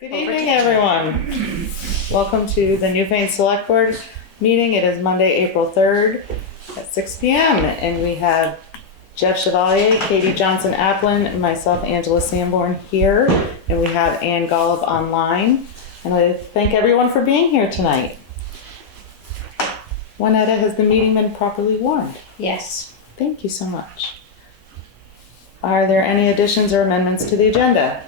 Good evening, everyone. Welcome to the Newfane Selectboard meeting. It is Monday, April 3rd at 6 p.m. And we have Jeff Chevalier, Katie Johnson-Aplin, and myself, Angela Sanborn, here. And we have Ann Golob online. And I thank everyone for being here tonight. Juanetta, has the meeting been properly warned? Yes. Thank you so much. Are there any additions or amendments to the agenda?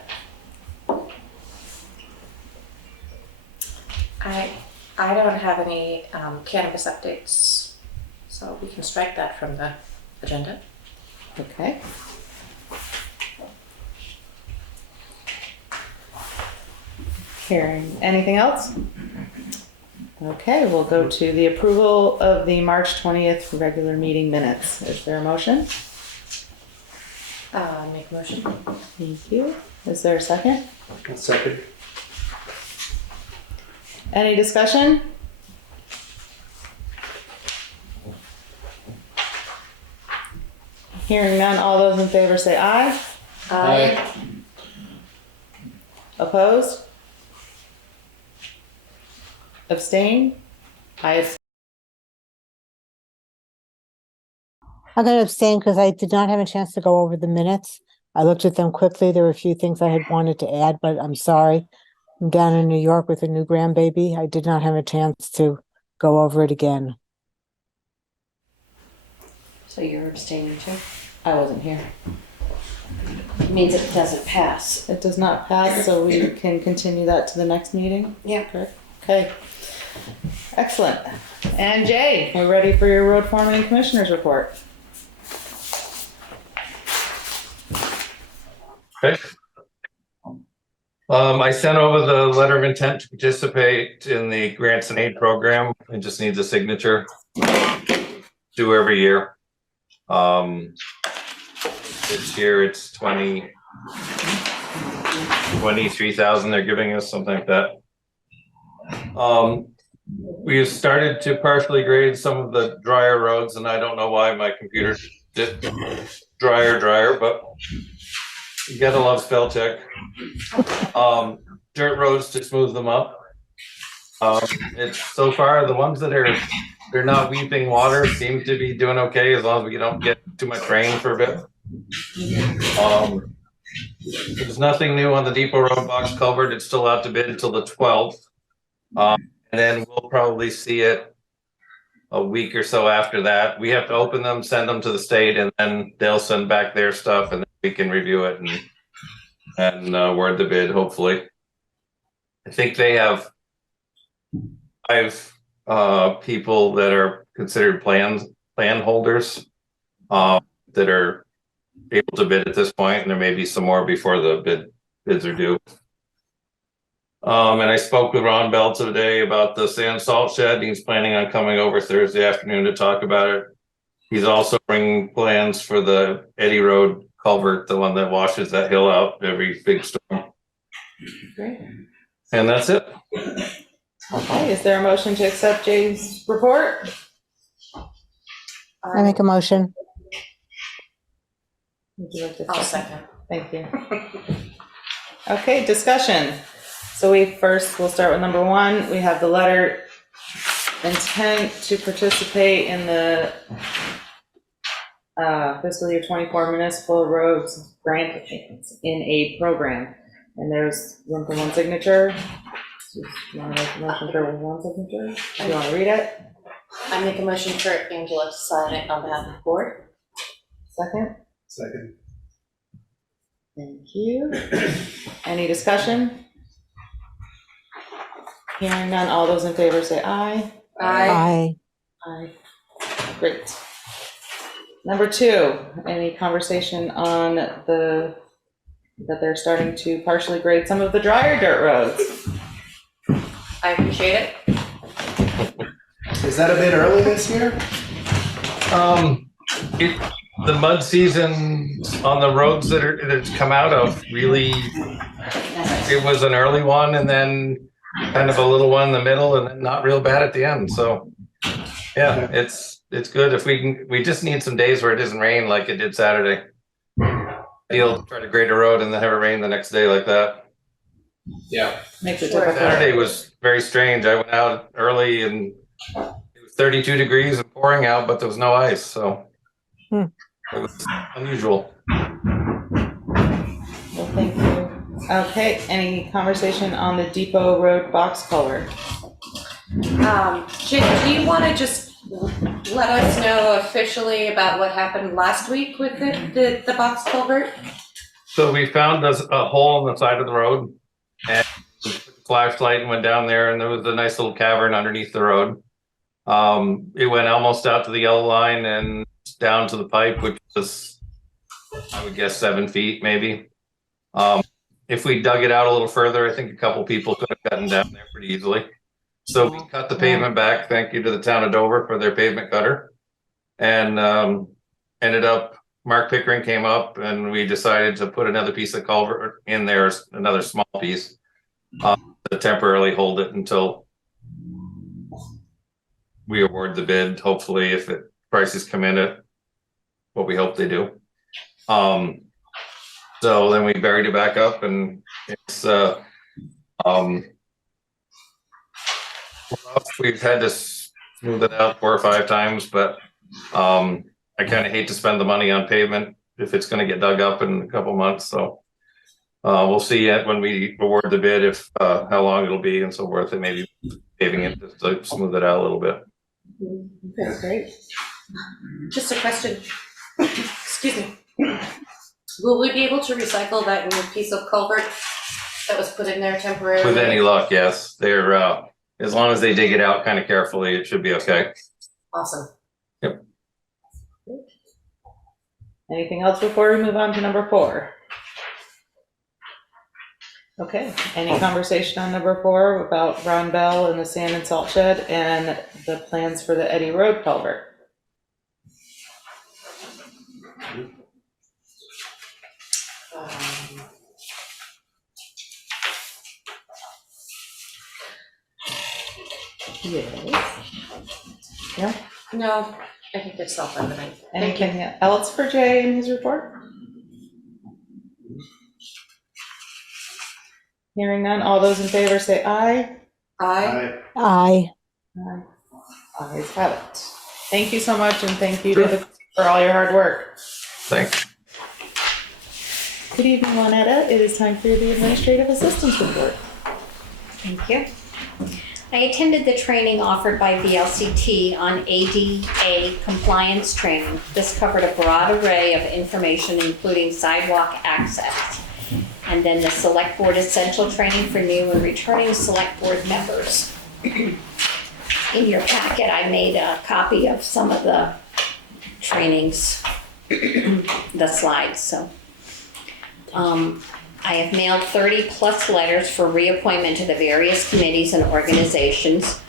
I don't have any cannabis updates, so we can strike that from the agenda. Okay. Hearing anything else? Okay, we'll go to the approval of the March 20th regular meeting minutes. Is there a motion? Make a motion. Thank you. Is there a second? A second. Any discussion? Hearing none, all those in favor say aye. Aye. Opposed? Abstain? I'm going to abstain because I did not have a chance to go over the minutes. I looked at them quickly. There were a few things I had wanted to add, but I'm sorry. I'm down in New York with a new grandbaby. I did not have a chance to go over it again. So you're abstaining too? I wasn't here. It means it doesn't pass. It does not pass, so we can continue that to the next meeting? Yeah. Correct. Okay. Excellent. And Jay, we're ready for your road foreman and commissioners report. Okay. I sent over the letter of intent to participate in the grants and aid program. It just needs a signature. Do every year. This year it's 23,000 they're giving us, something like that. We started to partially grade some of the drier roads, and I don't know why my computer did drier, but you gotta love spell check. Dirt roads to smooth them up. It's so far the ones that they're not weeping water seem to be doing okay, as long as we don't get too much rain for a bit. There's nothing new on the Depot Road box culvert. It's still out to bid until the 12th. And then we'll probably see it a week or so after that. We have to open them, send them to the state, and then they'll send back their stuff, and then we can review it and word the bid, hopefully. I think they have 5 people that are considered plan holders that are able to bid at this point, and there may be some more before the bids are due. And I spoke with Ron Bell today about the sand salt shed. He's planning on coming over Thursday afternoon to talk about it. He's also bringing plans for the Eddy Road culvert, the one that washes that hill out every big storm. Great. And that's it. Okay, is there a motion to accept Jay's report? I make a motion. Would you like to I'll second. Thank you. Okay, discussion. So we'll start with number 1. We have the letter intent to participate in the fiscal year 24 municipal roads grant in aid program. And there's room for 1 signature. Do you want to make a motion for 1 signature? Do you want to read it? I make a motion for Angela to sign it on behalf of the board. Second? Second. Thank you. Any discussion? Hearing none, all those in favor say aye. Aye. Aye. Great. Number 2, any conversation on that they're starting to partially grade some of the drier dirt roads? I appreciate it. Is that a bit early this year? The mud season on the roads that it's come out of, really, it was an early one, and then kind of a little one in the middle, and then not real bad at the end. So yeah, it's good. If we just need some days where it doesn't rain like it did Saturday. You'll try to grade a road and then have it rain the next day like that. Yeah. Makes it Sure. difficult. Saturday was very strange. I went out early and it was 32 degrees and pouring out, but there was no ice, so Hmm. it was unusual. Well, thank you. Okay, any conversation on the Depot Road box culvert? Jim, do you want to just let us know officially about what happened last week with the box culvert? So we found a hole in the side of the road and took a flashlight and went down there, and there was a nice little cavern underneath the road. It went almost out to the yellow line and down to the pipe, which was, I would guess, 7 feet maybe. If we dug it out a little further, I think a couple people could have gotten down there pretty easily. So we cut the pavement back. Thank you to the town of Dover for their pavement cutter. And ended up, Mark Pickering came up and we decided to put another piece of culvert in there, another small piece, to temporarily hold it until we award the bid, hopefully, if prices come in at what we hope they do. So then we buried it back up, and it's we've had to smooth it out 4 or 5 times, but I kind of hate to spend the money on pavement if it's going to get dug up in a couple months. So we'll see yet when we award the bid if how long it'll be and so forth, and maybe paving it just to smooth it out a little bit. Okay, great. Just a question. Excuse me. Will we be able to recycle that new piece of culvert that was put in there temporarily? With any luck, yes. They're as long as they dig it out kind of carefully, it should be okay. Awesome. Yep. Anything else before we move on to number 4? Okay, any conversation on number 4 about Ron Bell and the sand and salt shed and the plans for the Eddy Road culvert? Yes. Yeah, No, I think it's self-evident. Thank you. anything else for Jay in his report? Hearing none, all those in favor say aye. Aye. Aye. Aye. Ayes have it. Thank you so much, and thank you for all your hard work. Thanks. Good evening, Juanetta. It is time for the administrative assistance report. Thank you. I attended the training offered by VLCT on ADA compliance training. This covered a broad array of information, including sidewalk access, and then the Select Board essential training for new and returning Select Board members. In your packet, I made a copy of some of the trainings, the slides, so. I have mailed 30+ letters for reappointment to the various committees and organizations.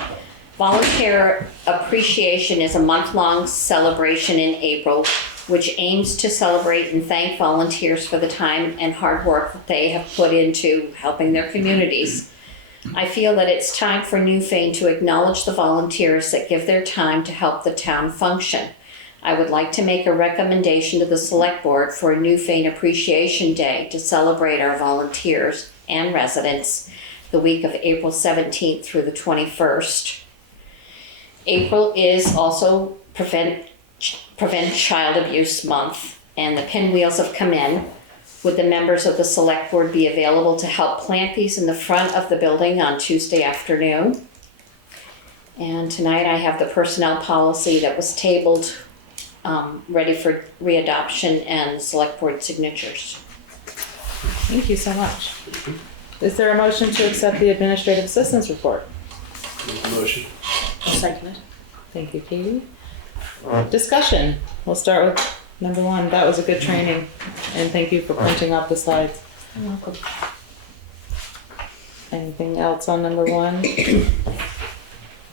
Volunteer Appreciation is a month-long celebration in April, which aims to celebrate and thank volunteers for the time and hard work that they have put into helping their communities. I feel that it's time for Newfane to acknowledge the volunteers that give their time to help the town function. I would like to make a recommendation to the Select Board for a Newfane Appreciation Day to celebrate our volunteers and residents the week of April 17th through the 21st. April is also Prevent Child Abuse Month, and the pinwheels have come in. Would the members of the Select Board be available to help plant these in the front of the building on Tuesday afternoon? And tonight I have the personnel policy that was tabled, ready for readoption and Select Board signatures. Thank you so much. Is there a motion to accept the administrative assistance report? Motion. I'll second it. Thank you, Katie. Discussion. We'll start with number 1. That was a good training, and thank you for printing out the slides. You're welcome. Anything else on number 1?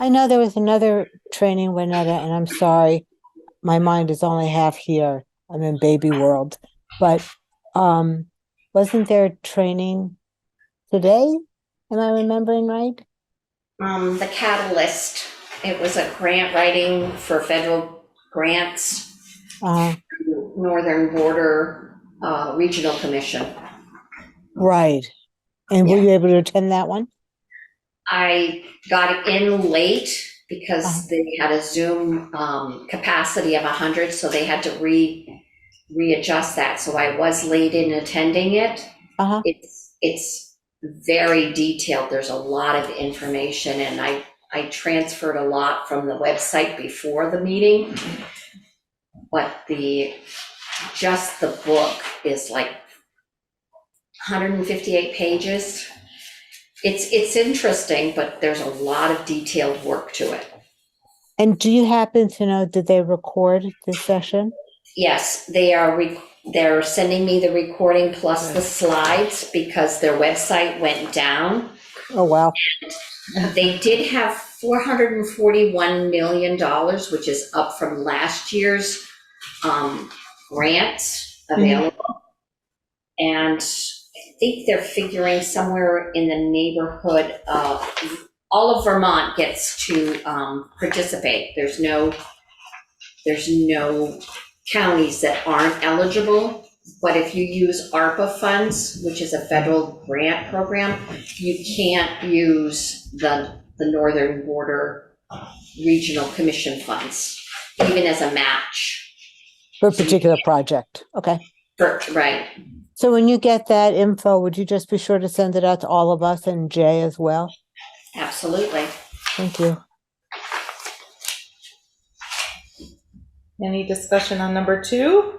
I know there was another training, Winetta, and I'm sorry, my mind is only half here. I'm in baby world. But wasn't there training today? Am I remembering right? The Catalyst, it was a grant writing for federal grants, Northern Border Regional Commission. Right. And were Yeah. you able to attend that one? I got in late Uh-huh. because they had a Zoom capacity of 100, so they had to readjust that. So I was late in attending it. Uh-huh. It's very detailed. There's a lot of information, and I transferred a lot from the website before the meeting. But just the book is like 158 pages. It's interesting, but there's a lot of detailed work to it. And do you happen to know, did they record this session? Yes, they're sending me the recording plus the slides because their website went down. Oh, wow. They did have $441 million, which is up from last year's grants available. And I think they're figuring somewhere in the neighborhood of all of Vermont gets to participate. There's no counties that aren't eligible, but if you use ARPA funds, which is a federal grant program, you can't use the Northern Border Regional Commission funds, even as a match. For a particular project. Okay. Right. So when you get that info, would you just be sure to send it out to all of us and Jay as well? Absolutely. Thank you. Any discussion on number 2?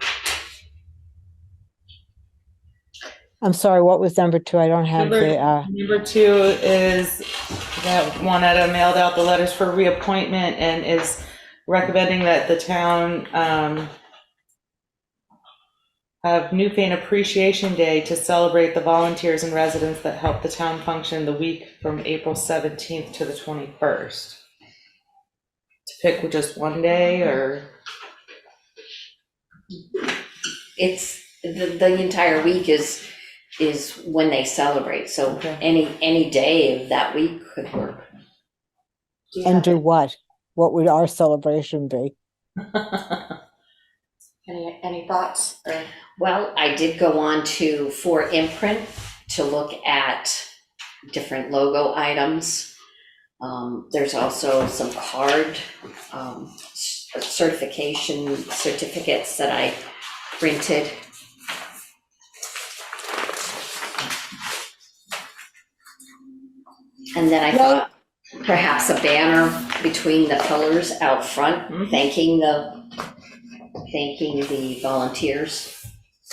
I'm sorry, what was number 2? I don't have the, Number 2 is that Juanetta mailed out the letters for reappointment and is recommending that the town have Newfane Appreciation Day to celebrate the volunteers and residents that help the town function the week from April 17th to the 21st. To pick just one day, or? It's the entire week is when they celebrate. So Okay. any day of that week could work. and do what? What would our celebration be? Any thoughts? Or Well, I did go on to For Imprint to look at different logo items. There's also some card certification certificates that I printed. And then I thought perhaps a banner between the pillars out front, thanking the volunteers.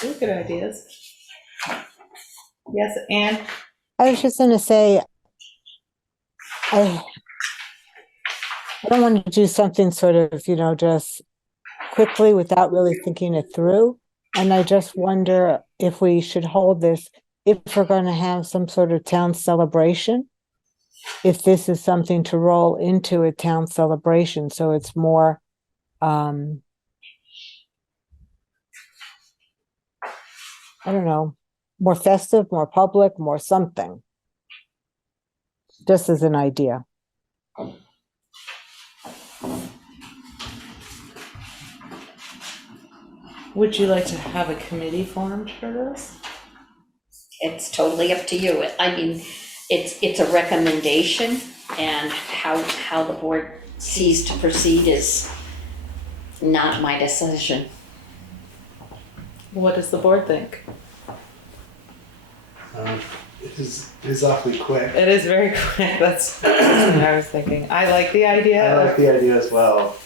Those are good ideas. Yes, Anne? I was just gonna say, I don't want to do something sort of, just quickly without really thinking it through. And I just wonder if we should hold this, if we're going to have some sort of town celebration, if this is something to roll into a town celebration. So it's more, I don't know, more festive, more public, more something. Just as an idea. Would you like to have a committee formed for this? It's totally up to you. I mean, it's a recommendation, and how the board sees to proceed is not my decision. What does the board think? It is awfully quick. It is very quick. That's what I was thinking. I like the idea. I like the idea as well.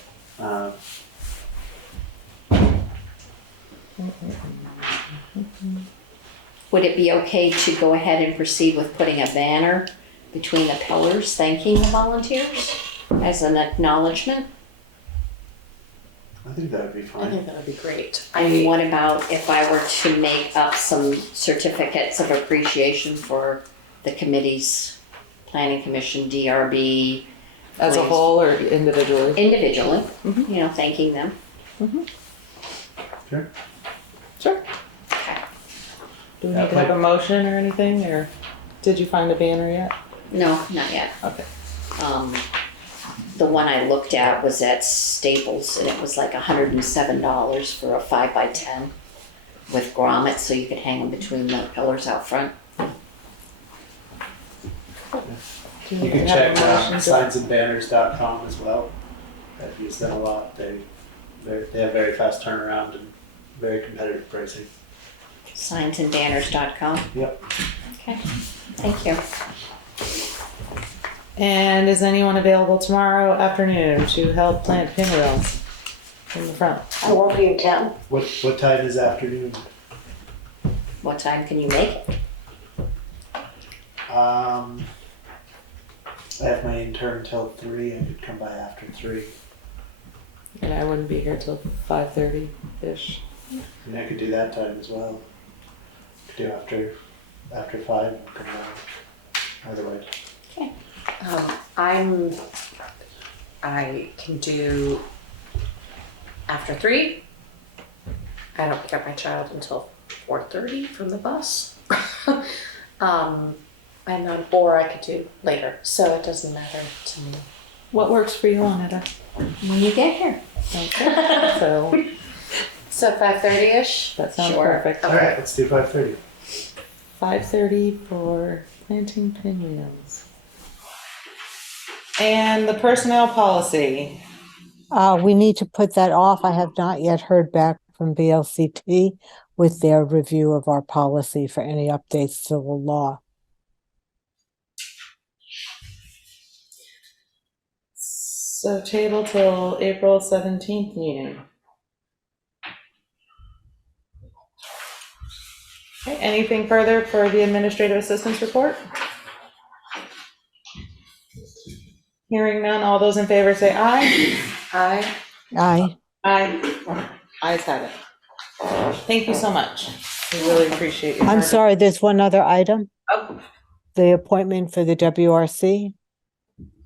Would it be okay to go ahead and proceed with putting a banner between the pillars thanking the volunteers as an acknowledgement? I think that would be I fine. think that would be great. And what about if I were to make up some certificates of appreciation for the committees, Planning Commission, DRB? As a whole or individually? Individually, Mhm. thanking them. Sure. Sure. Okay. Do we need to have a motion or anything, or did you find a banner yet? No, not yet. Okay. The one I looked at was at Staples, and it was like $107 for a 5x10 with grommets, so you could hang them between the pillars out front. You can check signsandbanners.com as well. I've used them a lot. They have very fast turnaround and very competitive pricing. Signsandbanners.com. Yep. Okay, thank you. And is anyone available tomorrow afternoon to help plant pinwheels in the front? I won't be in town. What time is afternoon? What time can you make it? I have my intern till 3. I could come by after 3. And I wouldn't be here till 5:30-ish. And I could do that time as well. Could do after 5 and come by. Either way. Okay. I can do after 3. I don't pick up my child until 4:30 from the bus. And then, or I could do later, so it doesn't matter to me. What works for you, Anetta? When you get here. Okay. So So 5:30ish? that sounds Sure. perfect. All right, let's do 5:30. 5:30 for planting pinwheels. And the personnel policy. We need to put that off. I have not yet heard back from VLCT with their review of our policy for any updates to the law. So table till April 17th meeting. Okay, anything further for the administrative assistance report? Hearing none, all those in favor say aye. Aye. Aye. Aye. Ayes have it. Thank you so much. We really appreciate your I'm hard- sorry, there's one other item. Oh. The appointment for the WRC.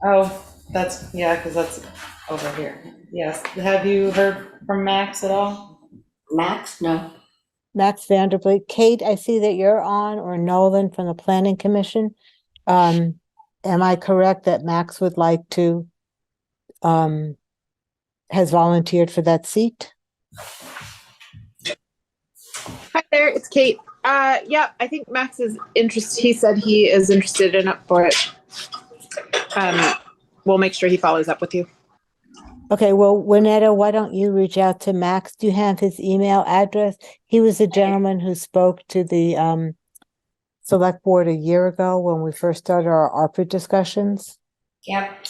Oh, that's, yeah, because that's over here. Yes. Have you heard from Max at all? Max? No. Max Vanderbilt. Kate, I see that you're on, or Nolan from the Planning Commission. Am I correct that Max would like to, has volunteered for that seat? Hi there, it's Kate. Yeah, I think Max is interested. He said he is interested in up for it. We'll make sure he follows up with you. Okay, well, Winetta, why don't you reach out to Max? Do you have his email address? He was a gentleman who spoke to the select board a year ago when we first started our ARPA discussions. Yep.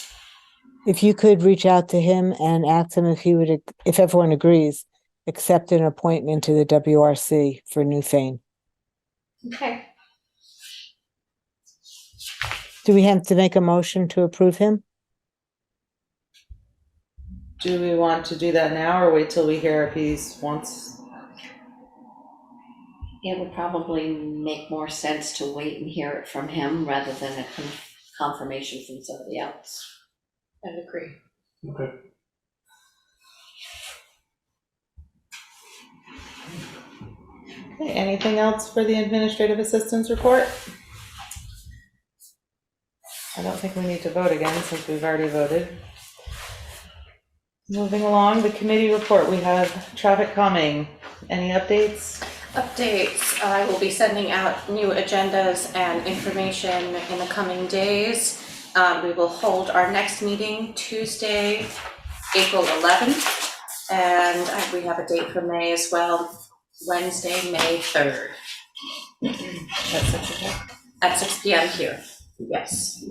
If you could reach out to him and ask him if he would, if everyone agrees, accept an appointment to the WRC for Newfane. Okay. Do we have to make a motion to approve him? Do we want to do that now or wait till we hear if he wants? It would probably make more sense to wait and hear it from him rather than a confirmation from somebody else. I agree. Okay. Okay, anything else for the administrative assistance report? I don't think we need to vote again since we've already voted. Moving along, the committee report, we have traffic calming. Any updates? Updates, I will be sending out new agendas and information in the coming days. We will hold our next meeting Tuesday, April 11th, and we have a date for May as well, Wednesday, May 3rd. That's 6 o'clock. At 6 p.m. here, yes.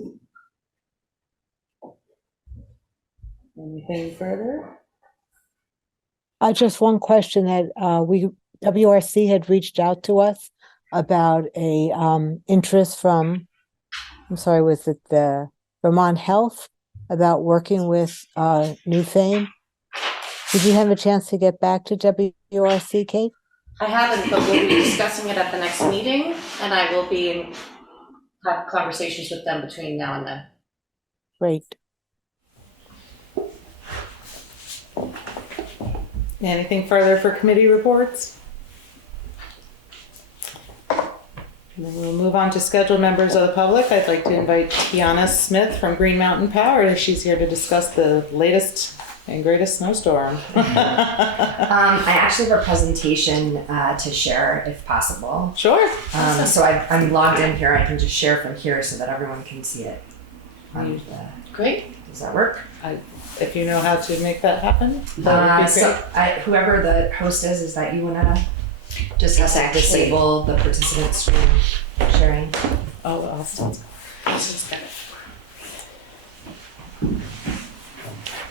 Anything further? Just one question that WRC had reached out to us about a interest from, I'm sorry, was it the Vermont Health, about working with Newfane? Did you have a chance to get back to WRC, Kate? I haven't, but we'll be discussing it at the next meeting, and I will be have conversations with them between now and then. Great. Anything further for committee reports? And then we'll move on to scheduled members of the public. I'd like to invite Tiana Smith from Green Mountain Power, as she's here to discuss the latest and greatest snowstorm. I actually have a presentation to share if possible. Sure. So I'm logged in here. I can just share from here so that everyone can see it. on Great. does that work? If you know how to make that happen, that would be great. So whoever the host is that you wanna just have to disable the participant screen sharing? Oh, awesome.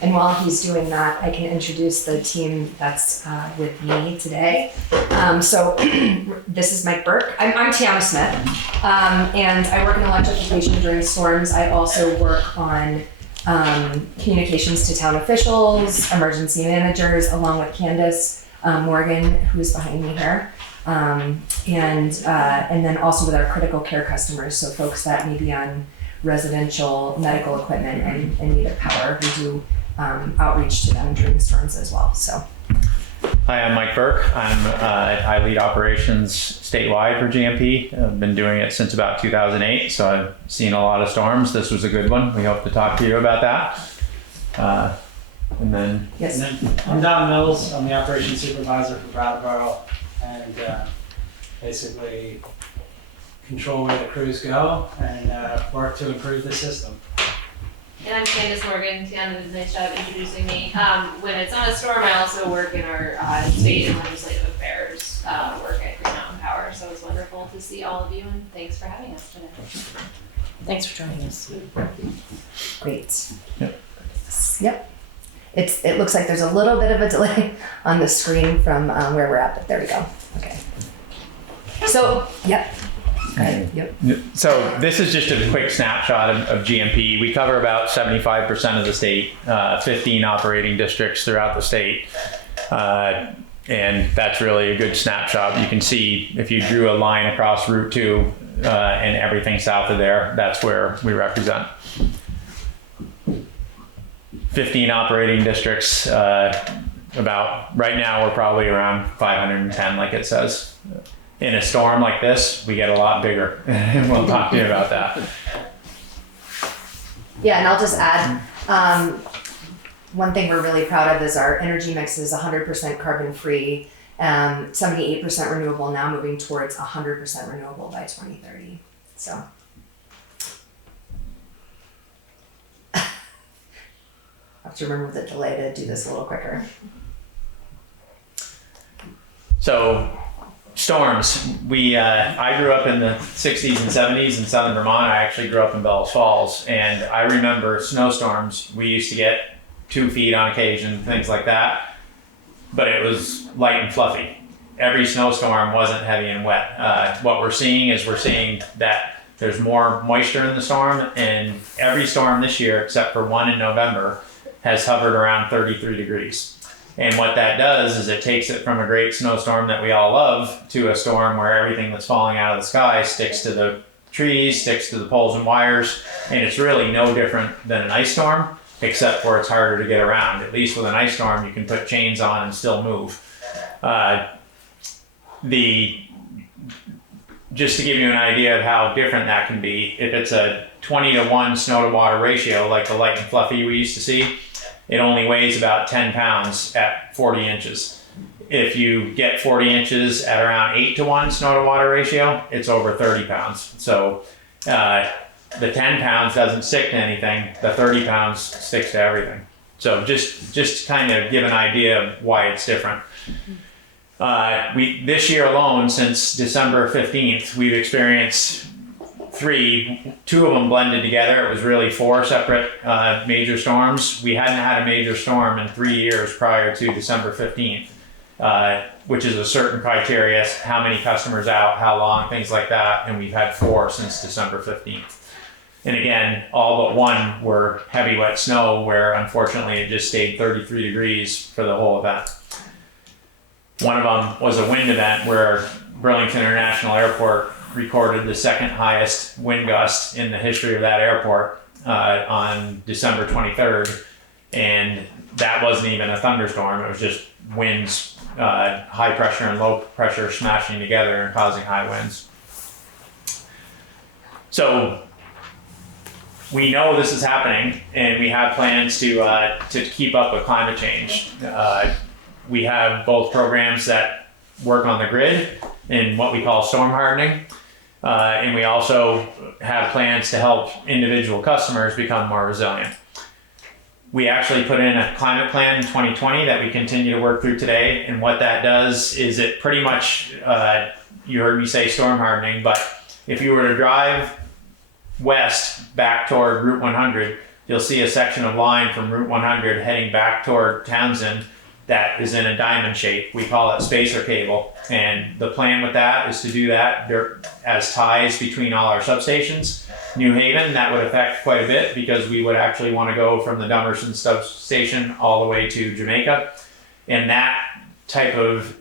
And while he's doing that, I can introduce the team that's with me today. So this is Mike Burke. I'm Tiana Smith, and I work in electrification during storms. I also work on communications to town officials, emergency managers, along with Candace Morgan, who's behind me here. And then also with our critical care customers, so folks that may be on residential medical equipment and need power, we do outreach to them during storms as well. So, hi, I'm Mike Burke. I lead operations statewide for GMP. I've been doing it since about 2008, so I've seen a lot of storms. This was a good one. We hope to talk to you about that. And then, yes. And then I'm Don Mills. I'm the operations supervisor for Brattleboro, and basically control where the crews go and work to improve the system. And I'm Candace Morgan. Tiana did a nice job introducing me. When it's not a storm, I also work in our state and legislative affairs work at Green Mountain Power. So it's wonderful to see all of you, and thanks for having us today. Thanks for joining us. Great. Yep. Yep. It looks like there's a little bit of a delay on the screen from where we're at, but there we go. Okay. So, yep. Go ahead. Yep. so this is just a quick snapshot of GMP. We cover about 75% of the state, 15 operating districts throughout the state. And that's really a good snapshot. You can see if you drew a line across Route 2 and everything south of there, that's where we represent. 15 operating districts, about right now we're probably around 510 like it says. In a storm like this, we get a lot bigger, and we'll talk to you about that. Yeah, and I'll just add, one thing we're really proud of is our energy mix is 100% carbon free, 78% renewable, now moving towards 100% renewable by 2030. So. I have to remember the delay to do this a little quicker. So, storms. I grew up in the 60s and 70s in southern Vermont. I actually grew up in Bellows Falls, and I remember snowstorms. We used to get 2 feet on occasion, things like that, but it was light and fluffy. Every snowstorm wasn't heavy and wet. What we're seeing that there's more moisture in the storm, and every storm this year, except for one in November, has hovered around 33 degrees. And what that does is it takes it from a great snowstorm that we all love to a storm where everything that's falling out of the sky sticks to the trees, sticks to the poles and wires, and it's really no different than an ice storm, except for it's harder to get around. At least with an ice storm, you can put chains on and still move. Just to give you an idea of how different that can be, if it's a 20-to-1 snow to water ratio, like the light and fluffy we used to see, it only weighs about 10 pounds at 40 inches. If you get 40 inches at around 8-to-1 snow to water ratio, it's over 30 pounds. So the 10 pounds doesn't stick to anything, the 30 pounds sticks to everything. So just kind of give an idea of why it's different. This year alone, since December 15th, we've experienced 2 of them blended together. It was really 4 separate major storms. We hadn't had a major storm in 3 years prior to December 15th, which is a certain criteria, how many customers out, how long, things like that, and we've had 4 since December 15th. And again, all but 1 were heavy wet snow where unfortunately it just stayed 33 degrees for the whole event. One of them was a wind event where Burlington International Airport recorded the 2nd highest wind gust in the history of that airport on December 23rd. And that wasn't even a thunderstorm. It was just winds, high pressure and low pressure smashing together and causing high winds. So we know this is happening, and we have plans to keep up with climate change. We have both programs that work on the grid in what we call storm hardening. And we also have plans to help individual customers become more resilient. We actually put in a climate plan in 2020 that we continue to work through today. And what that does is it pretty much, you heard me say storm hardening, but if you were to drive west back toward Route 100, you'll see a section of line from Route 100 heading back toward Townsend that is in a diamond shape. We call it spacer cable. And the plan with that is to do that as ties between all our substations. New Haven, that would affect quite a bit because we would actually want to go from the Dummerston substation all the way to Jamaica. And that type of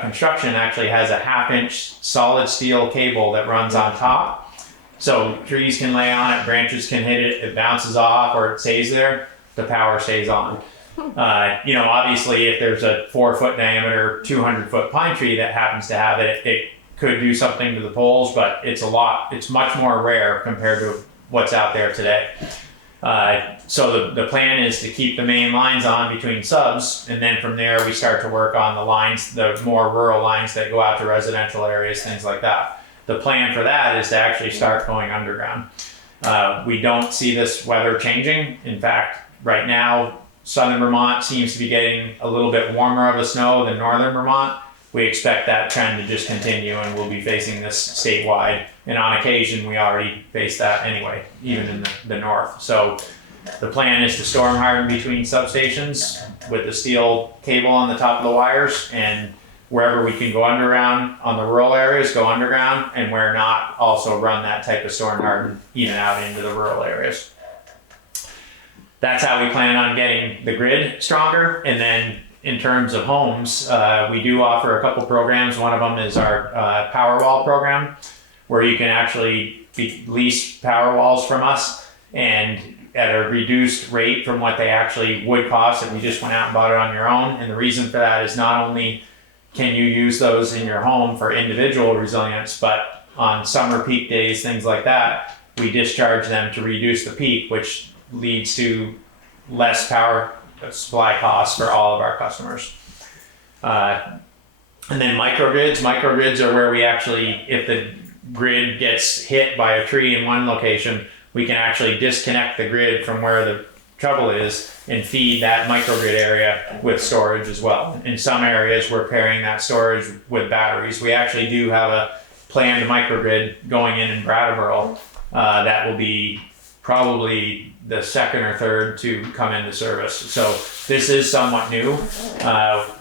construction actually has a 1/2-inch solid steel cable that runs on top. So trees can lay on it, branches can hit it, it bounces off or it stays there, the power stays on. Obviously if there's a 4-foot diameter, 200-foot pine tree that happens to have it, it could do something to the poles, but it's much more rare compared to what's out there today. So the plan is to keep the main lines on between subs, and then from there we start to work on the lines, the more rural lines that go out to residential areas, things like that. The plan for that is to actually start going underground. We don't see this weather changing. In fact, right now, southern Vermont seems to be getting a little bit warmer of a snow than northern Vermont. We expect that trend to just continue and we'll be facing this statewide. And on occasion, we already face that anyway, even in the north. So the plan is to storm harden between substations with the steel cable on the top of the wires, and wherever we can go underground on the rural areas, go underground, and where not, also run that type of storm harden even out into the rural areas. That's how we plan on getting the grid stronger. And then in terms of homes, we do offer a couple programs. One of them is our Powerwall program, where you can actually lease Powerwalls from us and at a reduced rate from what they actually would cost if you just went out and bought it on your own. And the reason for that is not only can you use those in your home for individual resilience, but on summer peak days, things like that, we discharge them to reduce the peak, which leads to less power supply costs for all of our customers. And then microgrids are where we actually, if the grid gets hit by a tree in one location, we can actually disconnect the grid from where the trouble is and feed that microgrid area with storage as well. In some areas, we're pairing that storage with batteries. We actually do have a planned microgrid going in Brattleboro that will be probably the second or third to come into service. So this is somewhat new.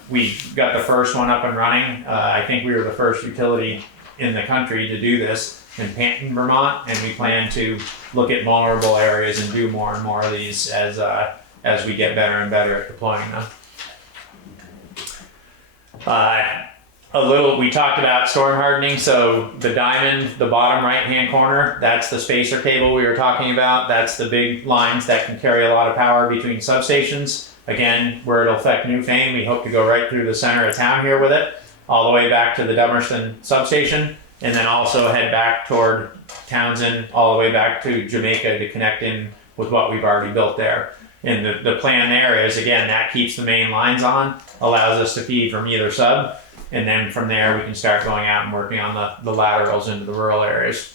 We got the first one up and running. I think we were the first utility in the country to do this in Panton, Vermont, and we plan to look at vulnerable areas and do more and more of these as we get better and better at deploying them. We talked about storm hardening. So the diamond, the bottom right-hand corner, that's the spacer cable we were talking about. That's the big lines that can carry a lot of power between substations. Again, where it'll affect Newfane, we hope to go right through the center of town here with it, all the way back to the Dummerston substation, and then also head back toward Townsend, all the way back to Jamaica to connect in with what we've already built there. And the plan there is, again, that keeps the main lines on, allows us to feed from either sub, and then from there we can start going out and working on the laterals into the rural areas.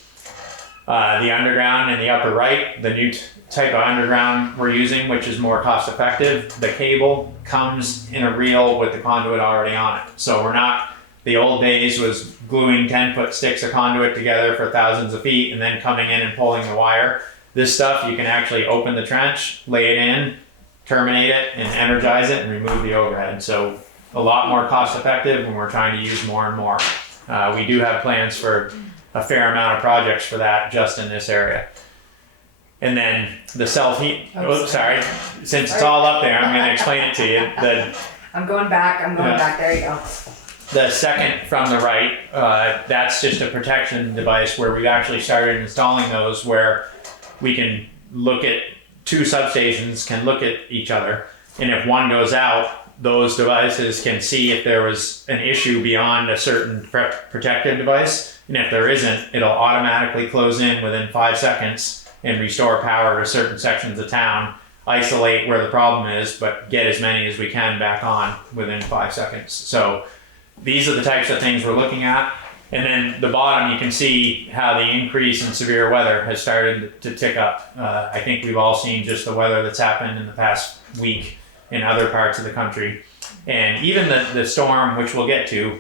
The underground in the upper right, the new type of underground we're using, which is more cost effective, the cable comes in a reel with the conduit already on it. So we're not, the old days was gluing 10-foot sticks of conduit together for thousands of feet and then coming in and pulling the wire. This stuff, you can actually open the trench, lay it in, terminate it, and energize it and remove the overhead. So a lot more cost effective, and we're trying to use more and more. We do have plans for a fair amount of projects for that just in this area. And then the self-heat, since it's all up there, I'm gonna explain it to you. I'm going back, there you go. The second from the right, that's just a protection device where we've actually started installing those, where we can look at two substations, can look at each other, and if one goes out, those devices can see if there was an issue beyond a certain protective device, and if there isn't, it'll automatically close in within 5 seconds and restore power to certain sections of town, isolate where the problem is, but get as many as we can back on within 5 seconds. So these are the types of things we're looking at. And then the bottom, you can see how the increase in severe weather has started to tick up. I think we've all seen just the weather that's happened in the past week in other parts of the country. And even the storm, which we'll get to,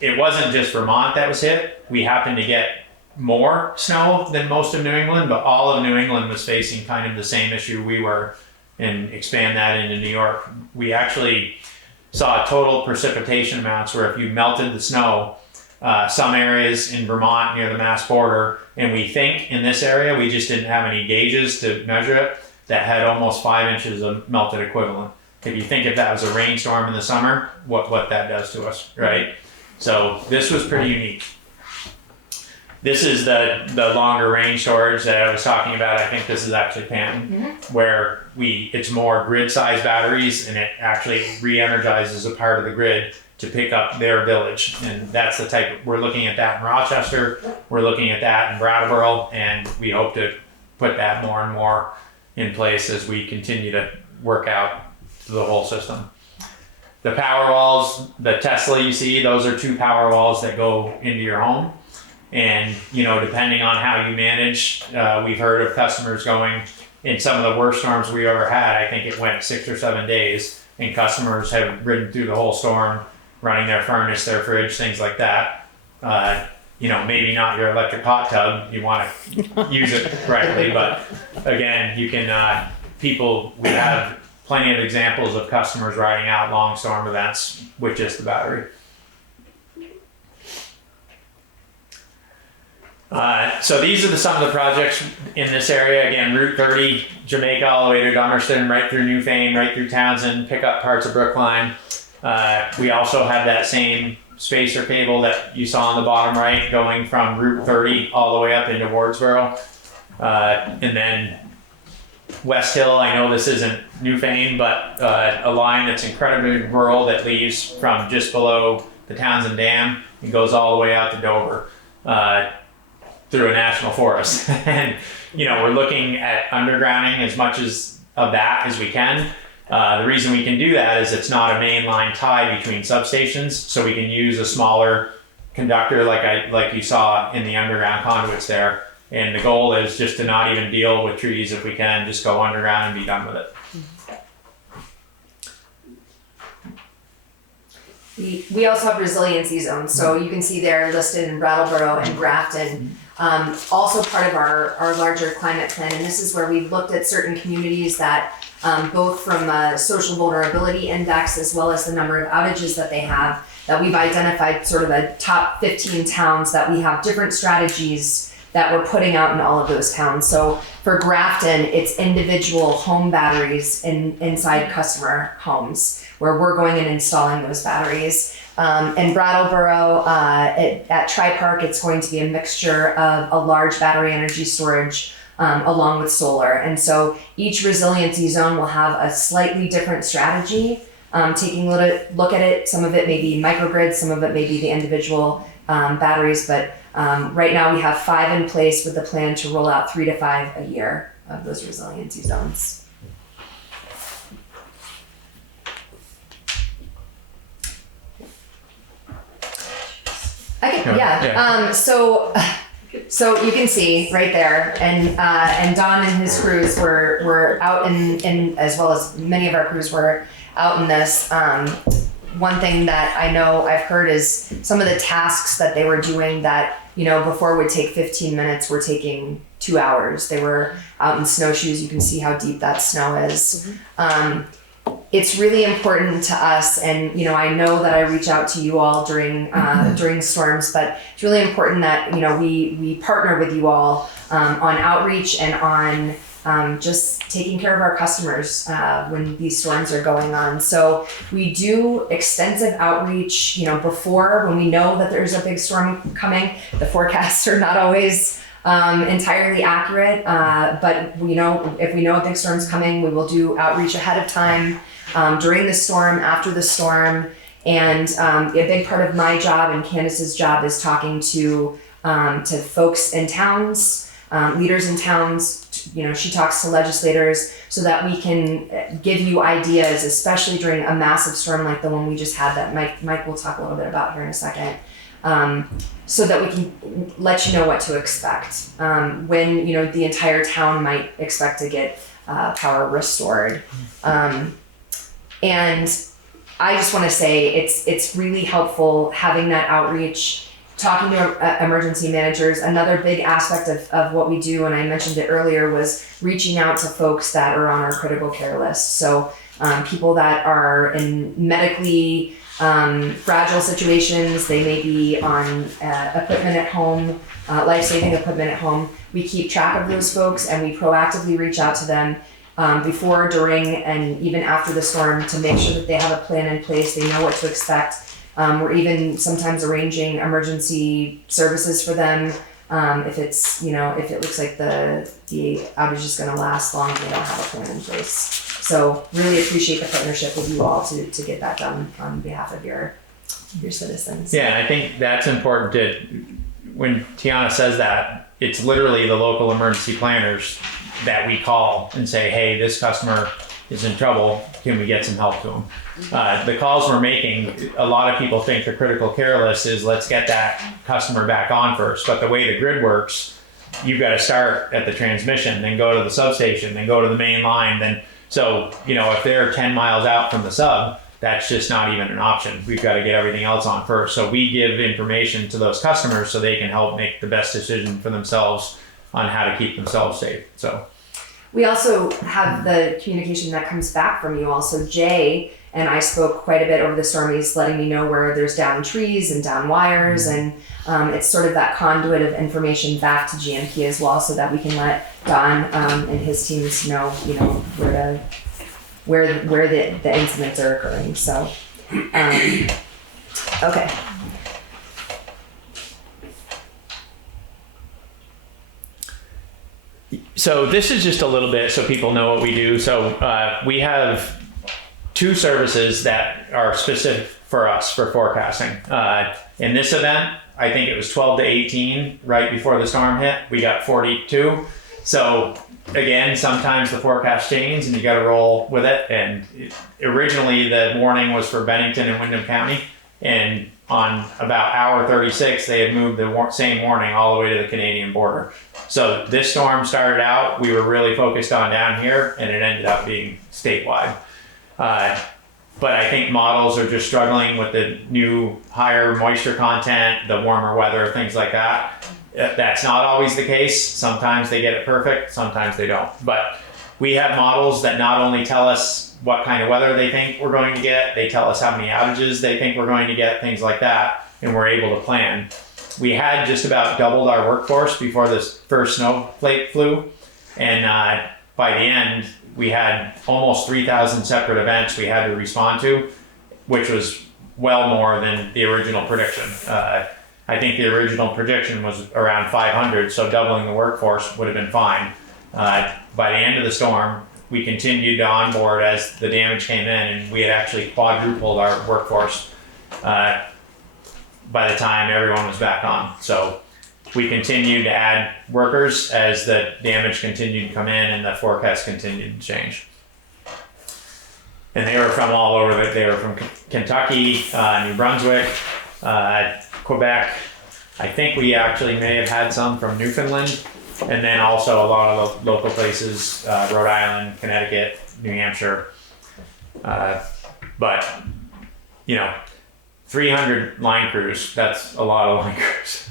it wasn't just Vermont that was hit. We happened to get more snow than most of New England, but all of New England was facing kind of the same issue we were, and expand that into New York. We actually saw total precipitation amounts where if you melted the snow, some areas in Vermont near the Mass border, and we think in this area, we just didn't have any gauges to measure it, that had almost 5 inches of melted equivalent. If you think if that was a rainstorm in the summer, what that does to us, right? So this was pretty unique. This is the longer range storage that I was talking about. I think this is actually Panton, where it's more grid size batteries, and it actually re-energizes a part of the grid to pick up their village. And that's the type, we're looking at that in Rochester, we're looking at that in Brattleboro, and we hope to put that more and more in place as we continue to work out the whole system. The power walls, the Tesla you see, those are 2 power walls that go into your home. And, depending on how you manage, we've heard of customers going, in some of the worst storms we ever had, I think it went 6 or 7 days, and customers have ridden through the whole storm, running their furnace, their fridge, things like that. Maybe not your electric hot tub, you want to use it correctly, but again, you can, we have plenty of examples of customers riding out long storm events with just the battery. So these are some of the projects in this area. Again, Route 30, Jamaica, all the way to Dummerston, right through Newfane, right through Townsend, pick up parts of Brookline. We also have that same spacer cable that you saw on the bottom right, going from Route 30 all the way up into Wardsboro. And then West Hill, I know this isn't Newfane, but a line that's incredibly rural that leaves from just below the Townsend Dam and goes all the way out to Dover. Through a national forest. And, we're looking at undergrounding as much of that as we can. The reason we can do that is it's not a mainline tie between substations, so we can use a smaller conductor like you saw in the underground conduits there. And the goal is just to not even deal with trees if we can, just go underground and be done with it. We also have resiliency zones, so you can see they're listed in Brattleboro and Grafton. Also part of our larger climate plan, and this is where we've looked at certain communities that both from a social vulnerability index as well as the number of outages that they have, that we've identified sort of the top 15 towns that we have different strategies that we're putting out in all of those towns. So for Grafton, it's individual home batteries inside customer homes, where we're going and installing those batteries. In Brattleboro, at Tri-Park, it's going to be a mixture of a large battery energy storage along with solar. And so each resiliency zone will have a slightly different strategy, taking a look at it. Some of it may be microgrids, some of it may be the individual batteries, but right now we have 5 in place with the plan to roll out 3 to 5 a year of those resiliency zones. So you can see right there, and Don and his crews were out in as well as many of our crews were out in this. One thing that I know I've heard is some of the tasks that they were doing that, before would take 15 minutes were taking 2 hours. They were out in snowshoes. You can see how deep that snow is. It's really important to us, and I know that I reach out to you all during storms, but it's really important that we partner with you all on outreach and on just taking care of our customers when these storms are going on. So we do extensive outreach, before, when we know that there's a big storm coming. The forecasts are not always entirely accurate, but if we know a big storm's coming, we will do outreach ahead of time, during the storm, after the storm. And a big part of my job and Candace's job is talking to folks in towns, leaders in towns. She talks to legislators so that we can give you ideas, especially during a massive storm like the one we just had that Mike will talk a little bit about here in a second. so that we can let you know what to expect. When, the entire town might expect to get power restored. And I just want to say it's really helpful having that outreach, talking to emergency managers. Another big aspect of what we do, and I mentioned it earlier, was reaching out to folks that are on our critical care list. So people that are in medically fragile situations, they may be on equipment at home, life-saving equipment at home. We keep track of those folks and we proactively reach out to them before, during, and even after the storm to make sure that they have a plan in place, they know what to expect. We're even sometimes arranging emergency services for them if it's, if it looks like the outage is going to last long and they don't have a plan in place. So really appreciate the partnership with you all to get that done on behalf of your citizens. Yeah, and I think that's important when Tiana says that, it's literally the local emergency planners that we call and say, hey, this customer is in trouble, can we get some help to them? The calls we're making, a lot of people think the critical care list is let's get that customer back on first, but the way the grid works, you've got to start at the transmission, then go to the substation, then go to the main line, then, so, if they're 10 miles out from the sub, that's just not even an option. We've got to get everything else on first. So we give information to those customers so they can help make the best decision for themselves on how to keep themselves safe. So we also have the communication that comes back from you all. So Jay and I spoke quite a bit over the storm. He's letting me know where there's down trees and down wires, and it's sort of that conduit of information back to GMP as well, so that we can let Don and his teams know, where the incidents are occurring. So, okay. So this is just a little bit so people know what we do. So we have 2 services that are specific for us for forecasting. In this event, I think it was 12 to 18 right before the storm hit. We got 42. So again, sometimes the forecast changes and you got to roll with it. And originally the warning was for Bennington and Windham County. And on about hour 36, they had moved the same warning all the way to the Canadian border. So this storm started out, we were really focused on down here, and it ended up being statewide. But I think models are just struggling with the new higher moisture content, the warmer weather, things like that. That's not always the case. Sometimes they get it perfect, sometimes they don't. But we have models that not only tell us what kind of weather they think we're going to get, they tell us how many outages they think we're going to get, things like that, and we're able to plan. We had just about doubled our workforce before this first snowflake flew, and by the end, we had almost 3,000 separate events we had to respond to, which was well more than the original prediction. I think the original prediction was around 500, so doubling the workforce would have been fine. By the end of the storm, we continued to onboard as the damage came in, and we had actually quadrupled our workforce by the time everyone was back on. So we continued to add workers as the damage continued to come in and the forecast continued to change. And they were from all over. They were from Kentucky, New Brunswick, Quebec. I think we actually may have had some from Newfoundland, and then also a lot of the local places, Rhode Island, Connecticut, New Hampshire. But, 300 line crews, that's a lot of line crews.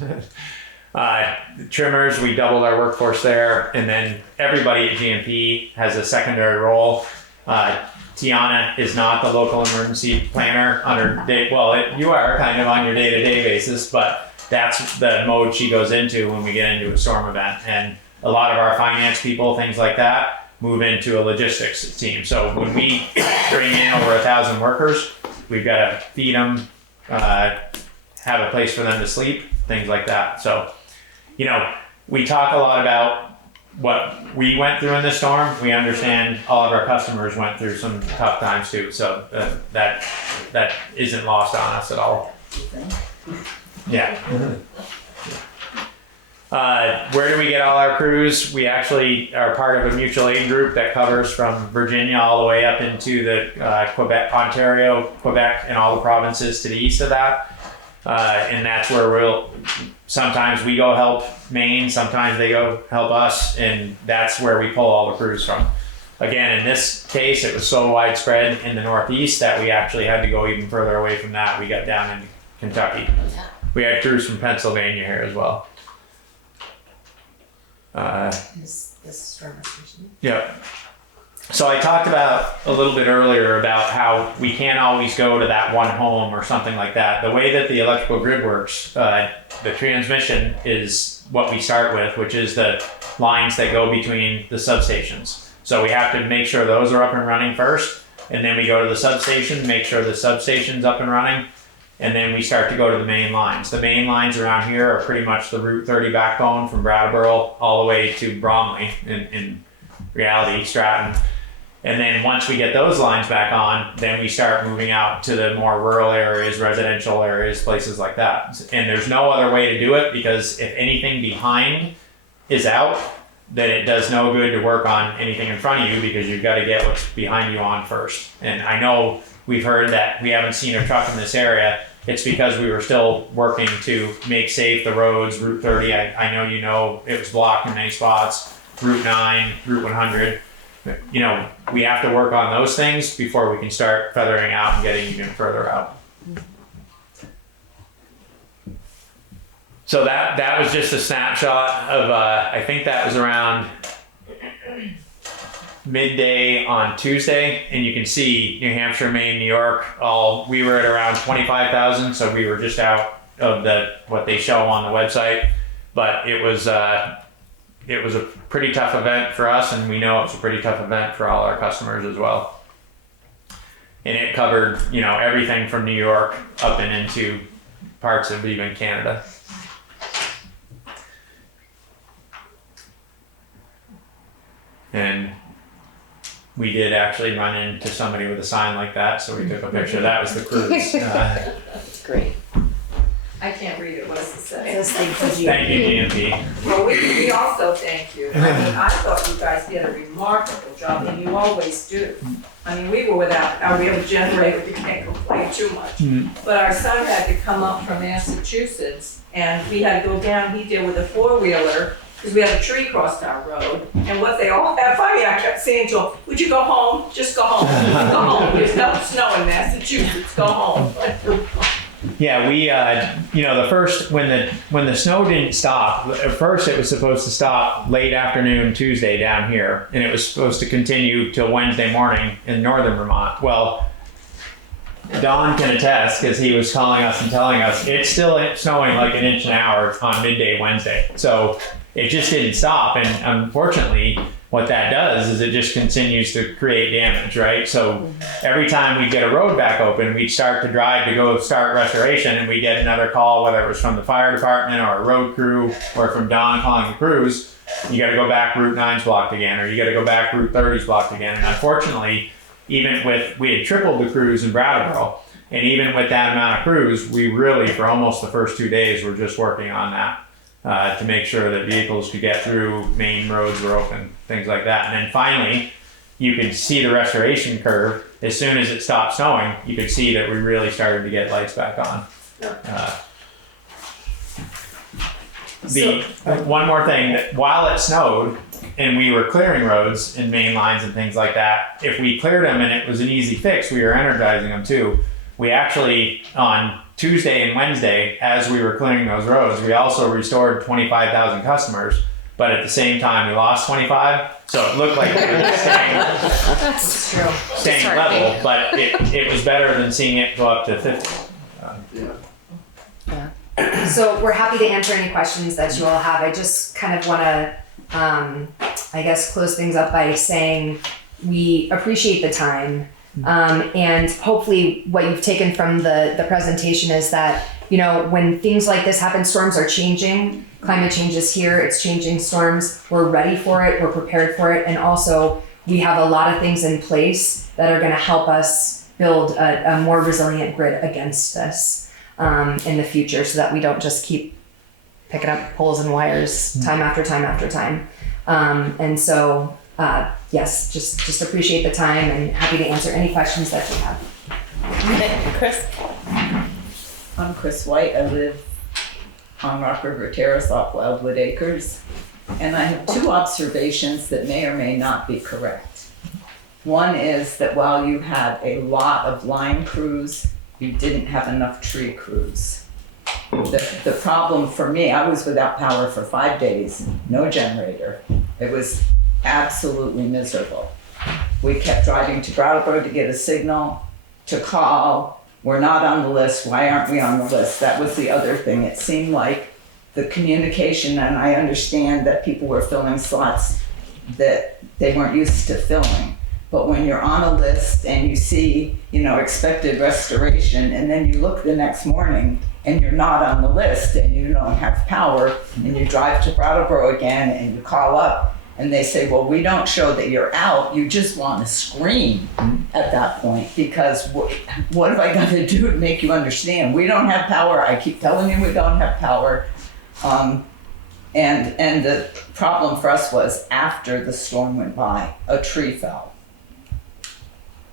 Trimmers, we doubled our workforce there, and then everybody at GMP has a secondary role. Tiana is not the local emergency planner on her day. Well, you are kind of on your day-to-day basis, but that's the mode she goes into when we get into a storm event. And a lot of our finance people, things like that, move into a logistics team. So when we bring in over 1,000 workers, we've got to feed them, have a place for them to sleep, things like that. So, we talk a lot about what we went through in this storm. We understand all of our customers went through some tough times too. So that isn't lost on us at all. Yeah. Where do we get all our crews? We actually are part of a mutual aid group that covers from Virginia all the way up into the Quebec, Ontario, Quebec, and all the provinces to the east of that. And that's where sometimes we go help Maine, sometimes they go help us, and that's where we pull all the crews from. Again, in this case, it was so widespread in the Northeast that we actually had to go even further away from that. We got down into Kentucky. We had crews from Pennsylvania here as well. Yeah. So I talked about a little bit earlier about how we can't always go to that one home or something like that. The way that the electrical grid works, the transmission is what we start with, which is the lines that go between the substations. So we have to make sure those are up and running first, and then we go to the substation, make sure the substation's up and running, and then we start to go to the main lines. The main lines around here are pretty much the Route 30 backbone from Brattleboro all the way to Bromley, in reality, Stratton. And then once we get those lines back on, then we start moving out to the more rural areas, residential areas, places like that. And there's no other way to do it, because if anything behind is out, then it does no good to work on anything in front of you, because you've got to get what's behind you on first. And I know we've heard that we haven't seen a truck in this area. It's because we were still working to make safe the roads. Route 30, I know you know, it was blocked in many spots. Route 9, Route 100. You know, we have to work on those things before we can start feathering out and getting even further out. So that was just a snapshot of, I think that was around midday on Tuesday, and you can see New Hampshire, Maine, New York, we were at around 25,000, so we were just out of what they show on the website, but it was a pretty tough event for us, and we know it's a pretty tough event for all our customers as well. And it covered, you know, everything from New York up and into parts of even Canada. And we did actually run into somebody with a sign like that, so we took a picture. That was the cruise. Great. I can't read it. What does it say? It says thank you. Thank you, DMP. Well, we also thank you. I mean, I thought you guys did a remarkable job, and you always do. I mean, we were without our real generator. We can't complain too much. But our son had to come up from Massachusetts, and we had to go down. He did with a four-wheeler, because we had a tree crossed our road. And what they all had funny, I kept saying to him, would you go home? Just go home. Go home. There's no snow in Massachusetts. Go home. Yeah, we, you know, when the snow didn't stop, at first it was supposed to stop late afternoon Tuesday down here, and it was supposed to continue till Wednesday morning in northern Vermont. Well, Don can attest, because he was calling us and telling us it's still snowing like an inch an hour on midday Wednesday. So it just didn't stop, and unfortunately, what that does is it just continues to create damage, right? So every time we get a road back open, we'd start to drive to go start restoration, and we get another call, whether it was from the fire department or a road crew or from Don calling the crews, you got to go back, Route 9's blocked again, or you got to go back, Route 30's blocked again. And unfortunately, we had tripled the crews in Brattleboro, and even with that amount of crews, we really, for almost the first 2 days, were just working on that. To make sure that vehicles could get through, main roads were open, things like that. And then finally, you could see the restoration curve. As soon as it stopped snowing, you could see that we really started to get lights back on. One more thing, that while it snowed and we were clearing roads and main lines and things like that, if we cleared them and it was an easy fix, we were energizing them too. We actually, on Tuesday and Wednesday, as we were clearing those roads, we also restored 25,000 customers, but at the same time we lost 25, so it looked like we were just staying level, but it was better than seeing it go up to 50. So we're happy to answer any questions that you all have. I just kind of want to, I guess, close things up by saying we appreciate the time. And hopefully what you've taken from the presentation is that, you know, when things like this happen, storms are changing, climate change is here, it's changing storms, we're ready for it, we're prepared for it, and also we have a lot of things in place that are going to help us build a more resilient grid against this in the future, so that we don't just keep picking up poles and wires time after time after time. And so yes, just appreciate the time and happy to answer any questions that you have. Chris? I'm Chris White. I live on Rock River Terrace off Wildwood Acres. And I have two observations that may or may not be correct. One is that while you had a lot of line crews, you didn't have enough tree crews. The problem for me, I was without power for 5 days, no generator. It was absolutely miserable. We kept driving to Brattleboro to get a signal, to call. We're not on the list. Why aren't we on the list? That was the other thing. It seemed like the communication, and I understand that people were filling slots that they weren't used to filling. But when you're on a list and you see, expected restoration, and then you look the next morning and you're not on the list and you don't have power, and you drive to Brattleboro again and you call up and they say, well, we don't show that you're out, you just want to scream at that point, because what have I got to do to make you understand? We don't have power. I keep telling you we don't have power. And the problem for us was after the storm went by, a tree fell.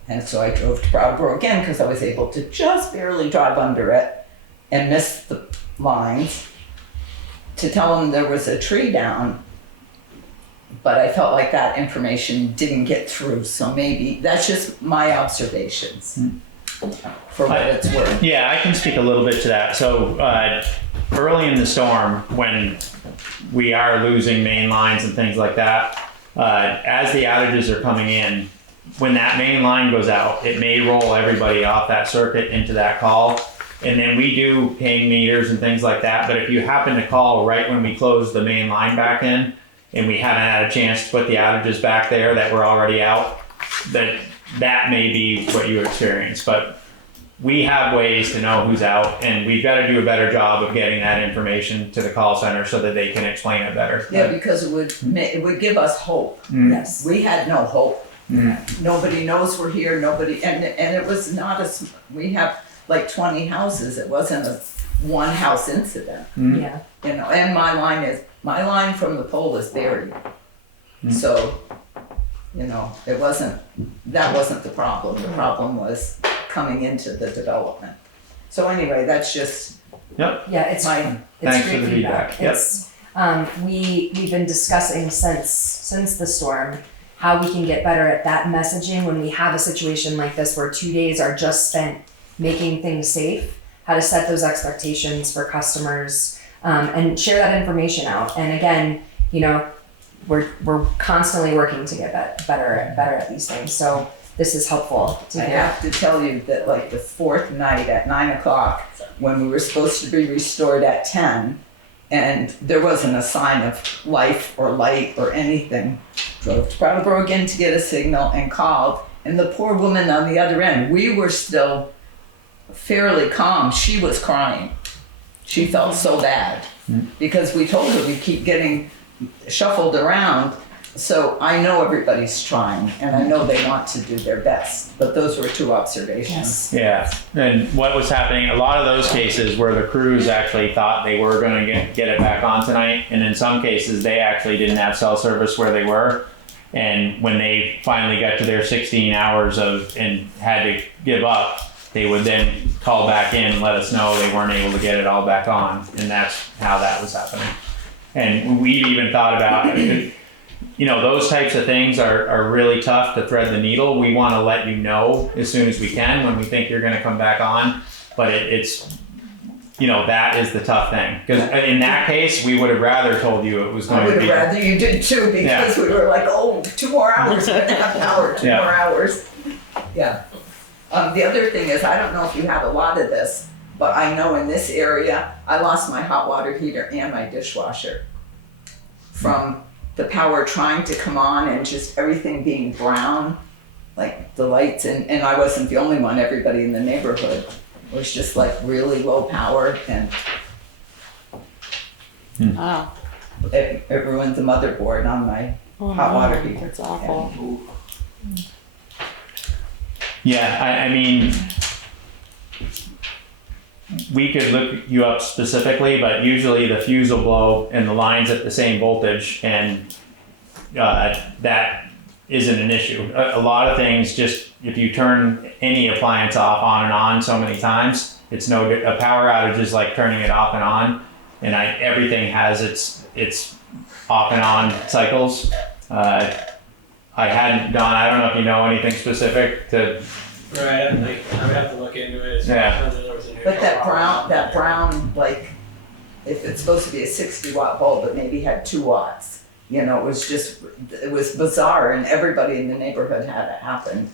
And so I drove to Brattleboro again because I was able to just barely drive under it and miss the lines to tell them there was a tree down. But I felt like that information didn't get through. So maybe that's just my observations for what it's worth. Yeah, I can speak a little bit to that. So early in the storm, when we are losing main lines and things like that, as the outages are coming in, when that main line goes out, it may roll everybody off that circuit into that call. And then we do ping meters and things like that. But if you happen to call right when we close the main line back in, and we haven't had a chance to put the outages back there that were already out, that may be what you experience. But we have ways to know who's out, and we've got to do a better job of getting that information to the call center so that they can explain it better. Yeah, because it would give us hope. Yes. We had no hope. Nobody knows we're here. Nobody, and it was not we have like 20 houses. It wasn't a one house incident. Yeah. And my line from the pole is buried. So, that wasn't the problem. The problem was coming into the development. So anyway, that's just Yep. Yeah, it's my, Thanks great for the feedback. Yep. It's, we've been discussing since the storm how we can get better at that messaging when we have a situation like this where 2 days are just spent making things safe, how to set those expectations for customers, and share that information out. And again, we're constantly working to get better at these things. So this is helpful to I hear. have to tell you that like the fourth night at 9:00, when we were supposed to be restored at 10, and there wasn't a sign of life or light or anything, drove to Brattleboro again to get a signal and called, and the poor woman on the other end, we were still fairly calm. She was crying. She felt so bad because we told her we keep getting shuffled around. So I know everybody's trying, and I know they want to do their best, but those were two observations. Yeah, and what was happening, a lot of those cases where the crews actually thought they were going to get it back on tonight, and in some cases they actually didn't have cell service where they were, and when they finally got to their 16 hours and had to give up, they would then call back in and let us know they weren't able to get it all back on, and that's how that was happening. And we've even thought about those types of things are really tough to thread the needle. We want to let you know as soon as we can when we think you're going to come back on. But it's that is the tough thing. Because in that case, we would have rather told you it was going to be. I would have rather you did too, because we were like, 2 more hours, we're going to have power, 2 more hours. Yeah. The other thing is, I don't know if you have a lot of this, but I know in this area, I lost my hot water heater and my dishwasher from the power trying to come on and just everything being brown, like the lights, and I wasn't the only one, everybody in the neighborhood was just like really low power, and Wow. it ruined the motherboard on my hot water heater. That's awful. Yeah, I mean, we could look you up specifically, but usually the fuse will blow and the line's at the same voltage, and that isn't an issue. A lot of things, just if you turn any appliance off on and on so many times, it's no good. A power outage is like turning it off and on, and everything has its off and on cycles. I hadn't done. I don't know if you know anything specific to. Right, I would have to look into it. Yeah. But that brown, like, if it's supposed to be a 60-watt bulb, it maybe had 2 watts. You know, it was bizarre, and everybody in the neighborhood had it happen.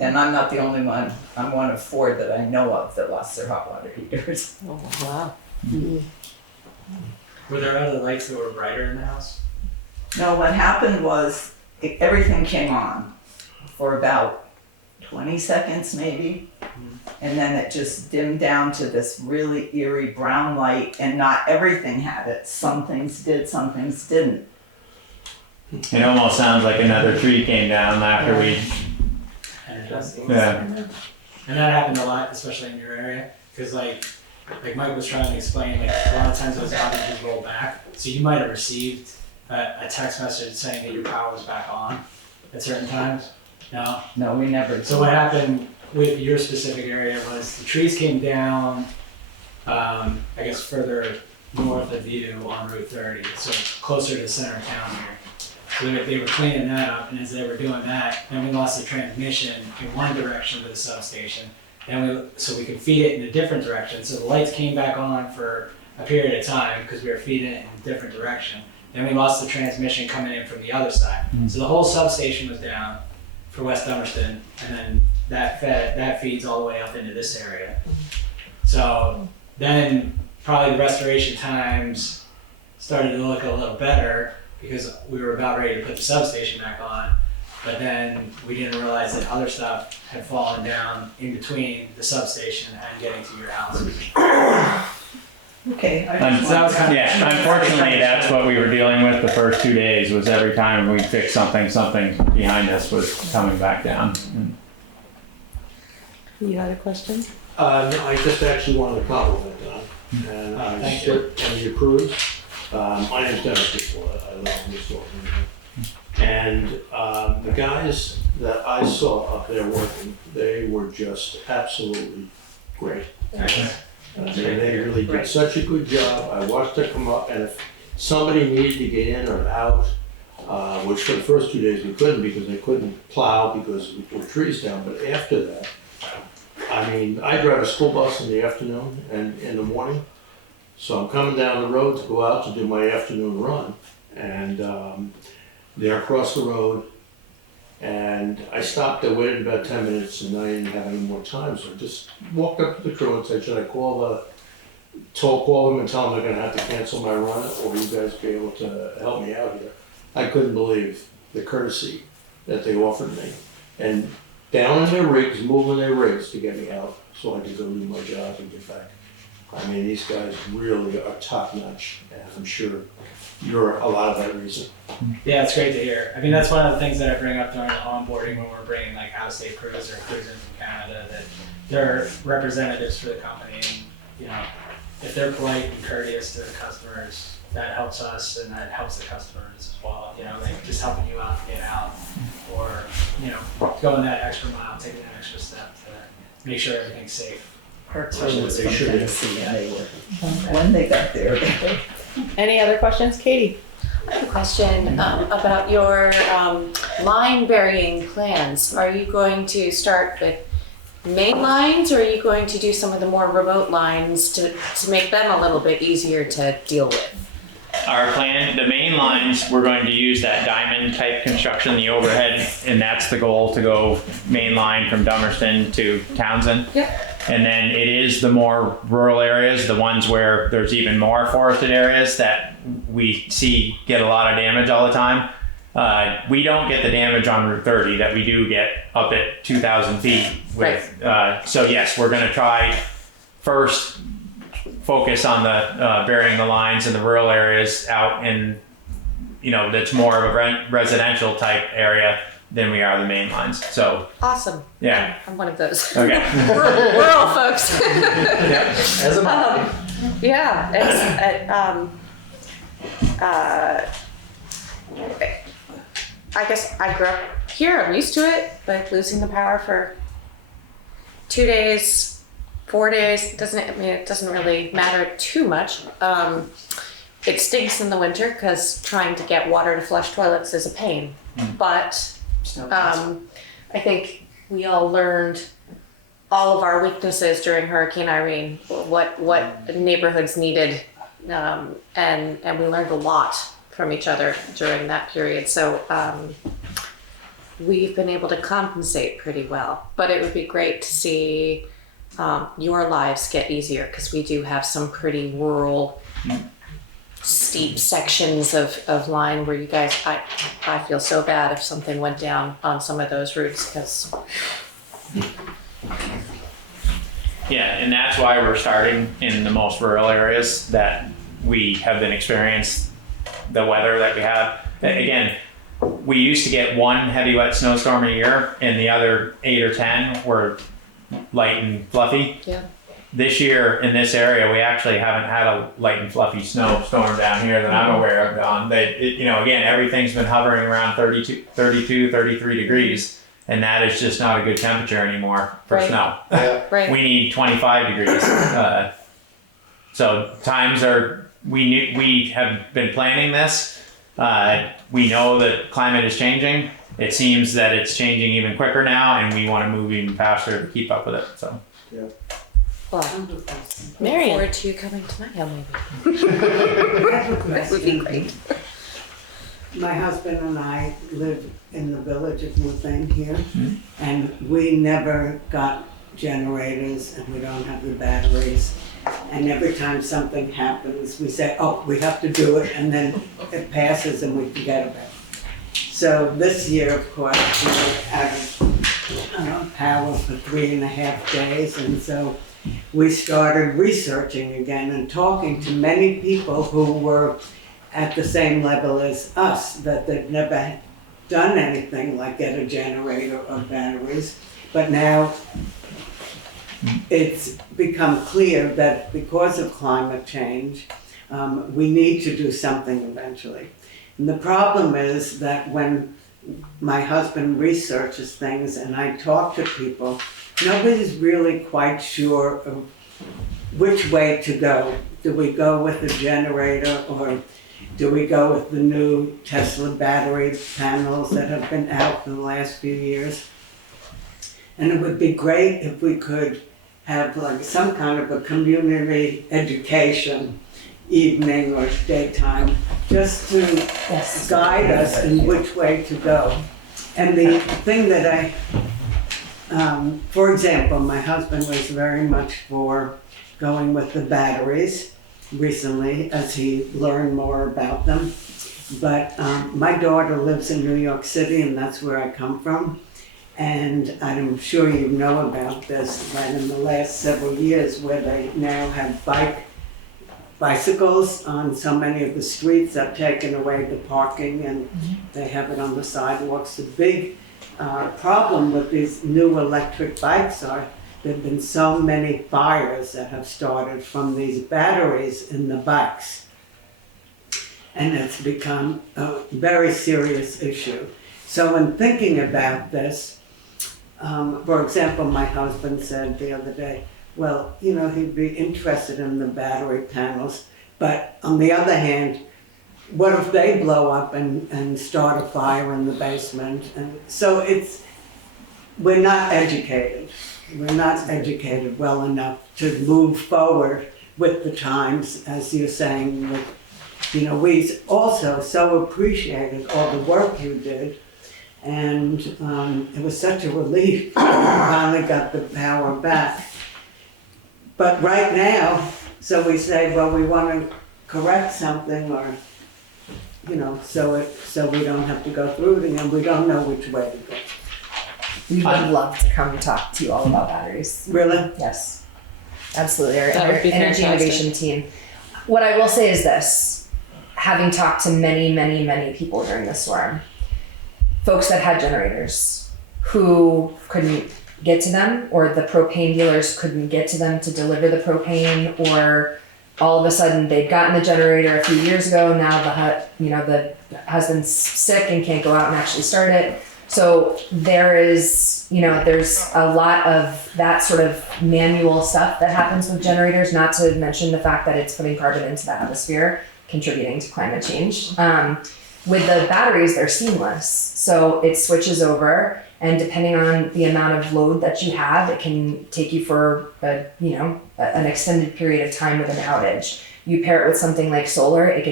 And I'm not the only one. I'm one of 4 that I know of that lost their hot water heaters. Oh, wow. Were there other lights that were brighter in the house? No, what happened was everything came on for about 20 seconds maybe. And then it just dimmed down to this really eerie brown light, and not everything had it. Some things did, some things didn't. It almost sounds like another tree came down after we. Yeah. And that happened a lot, especially in your area, because like Mike was trying to explain, like a lot of times those outages roll back. So you might have received a text message saying that your power was back on at certain times. No? No, we never. So what happened with your specific area was the trees came down, I guess further north of you on Route 30, so closer to the center of town here. So they were cleaning that up, and as they were doing that, then we lost the transmission in one direction to the substation. So we could feed it in a different direction. So the lights came back on for a period of time because we were feeding it in a different direction. Then we lost the transmission coming in from the other side. So the whole substation was down for West Dummerston, and then that feeds all the way up into this area. So then probably the restoration times started to look a little better because we were about ready to put the substation back on, but then we didn't realize that other stuff had fallen down in between the substation and getting to your houses. Okay. Unfortunately, that's what we were dealing with the first 2 days. Was every time we fixed something behind us was coming back down. You had a question? No, I just actually wanted to compliment Don, and I sit on the crews. My name's Dennis Before. I live in this building. And the guys that I saw up there working, they were just absolutely great. They really did such a good job. I watched them come up, and if somebody needed to get in or out, which for the first 2 days we couldn't because they couldn't plow because we put trees down, but after that, I mean, I drive a school bus in the afternoon and in the morning, so I'm coming down the road to go out to do my afternoon run, and they're across the road, and I stopped there, waited about 10 minutes, and I didn't have any more time, so I just walked up to the crew and said, should I call them and tell them they're gonna have to cancel my run, or you guys be able to help me out here? I couldn't believe the courtesy that they offered me, and down in their rigs, moving their rigs to get me out, so I could go do my job and get back. I mean, these guys really are top notch, and I'm sure you're a lot of that reason. Yeah, it's great to hear. I mean, that's one of the things that I bring up during the onboarding when we're bringing like out-of-state crews or crews in from Canada, that they're representatives for the company, and you know, if they're polite and courteous to the customers, that helps us and that helps the customers as well. You know, like just helping you out to get out, or you know, going that extra mile, taking that extra step to make sure everything's safe. Especially what they should have. When they got there. Any other questions? Katie? I have a question about your line burying plans. Are you going to start with main lines, or are you going to do some of the more remote lines to make them a little bit easier to deal with? Our plan, the main lines, we're going to use that diamond type construction, the overhead, and that's the goal, to go main line from Dummerston to Townsend. Yep. And then it is the more rural areas, the ones where there's even more forested areas that we see get a lot of damage all the time. We don't get the damage on Route 30 that we do get up at 2,000 feet with. Right. So yes, we're going to try first focus on the burying the lines in the rural areas out in, you know, that's more of a residential type area than we are the main lines. So awesome. Yeah, I'm one of those. Okay. rural folks. Yeah, as am I. Yeah, I guess I grew up here. I'm used to it, but losing the power for 2 days 4 days, it doesn't really matter too much. It stinks in the winter because trying to get water to flush toilets is a pain. But I think we all learned all of our weaknesses during Hurricane Irene, what neighborhoods needed, and we learned a lot from each other during that period. So we've been able to compensate pretty well. But it would be great to see your lives get easier, because we do have some pretty rural, steep sections of line where you guys, I feel so bad if something went down on some of those routes, because Yeah, and that's why we're starting in the most rural areas that we have been experienced the weather that we have. Again, we used to get one heavy wet snowstorm a year, and the other 8 or 10 were light and fluffy. Yeah. This year in this area, we actually haven't had a light and fluffy snowstorm down here that I'm aware of, Don. Again, everything's been hovering around 32, 33 degrees, and that is just not a good temperature anymore for Right. snow. Right. We need 25 degrees. So times are, we have been planning this. We know that climate is changing. It seems that it's changing even quicker now, and we want to move even faster to keep up with it. So. Well, Marion, forward to you coming to my home, maybe. That would be great. My husband and I live in the village of Newfane here, and we never got generators, and we don't have the batteries. And every time something happens, we say, oh, we have to do it, and then it passes and we forget about it. So this year, of course, we were out of power for 3.5 days, and so we started researching again and talking to many people who were at the same level as us, that they'd never done anything like get a generator or batteries. But now it's become clear that because of climate change, we need to do something eventually. And the problem is that when my husband researches things and I talk to people, nobody's really quite sure of which way to go. Do we go with a generator, or do we go with the new Tesla battery panels that have been out for the last few years? And it would be great if we could have like some kind of a community education evening or daytime, just to guide us in which way to go. And the thing that for example, my husband was very much for going with the batteries recently as he learned more about them. But my daughter lives in New York City, and that's where I come from. And I'm sure you know about this, that in the last several years where they now have bicycles on so many of the streets, have taken away the parking and they have it on the sidewalks. The big problem with these new electric bikes are there have been so many fires that have started from these batteries in the bikes. And it's become a very serious issue. So in thinking about this, for example, my husband said the other day, well, he'd be interested in the battery panels, but on the other hand, what if they blow up and start a fire in the basement? And so we're not educated. We're not educated well enough to move forward with the times, as you're saying. We also so appreciated all the work you did. And it was such a relief when we finally got the power back. But right now, so we say, well, we want to correct something, or, so we don't have to go through it again. We don't know which way to go. We would love to come talk to you all about batteries. Really? Yes, absolutely. Our That would be energy fantastic. innovation team. What I will say is this, having talked to many, many, many people during this storm, folks that had generators who couldn't get to them, or the propane dealers couldn't get to them to deliver the propane, or all of a sudden they'd gotten the generator a few years ago, now the husband's sick and can't go out and actually start it. So there is, there's a lot of that sort of manual stuff that happens with generators, not to mention the fact that it's putting carbon into the atmosphere, contributing to climate change. With the batteries, they're seamless. So it switches over, and depending on the amount of load that you have, it can take you for an extended period of time with an outage. You pair it with something like solar, it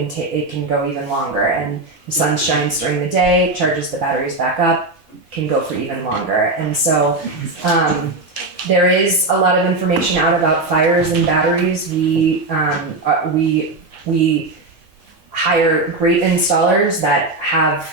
can go even longer, and the sun shines during the day, charges the batteries back up, can go for even longer. And so there is a lot of information out about fires and batteries. We hire great installers that have,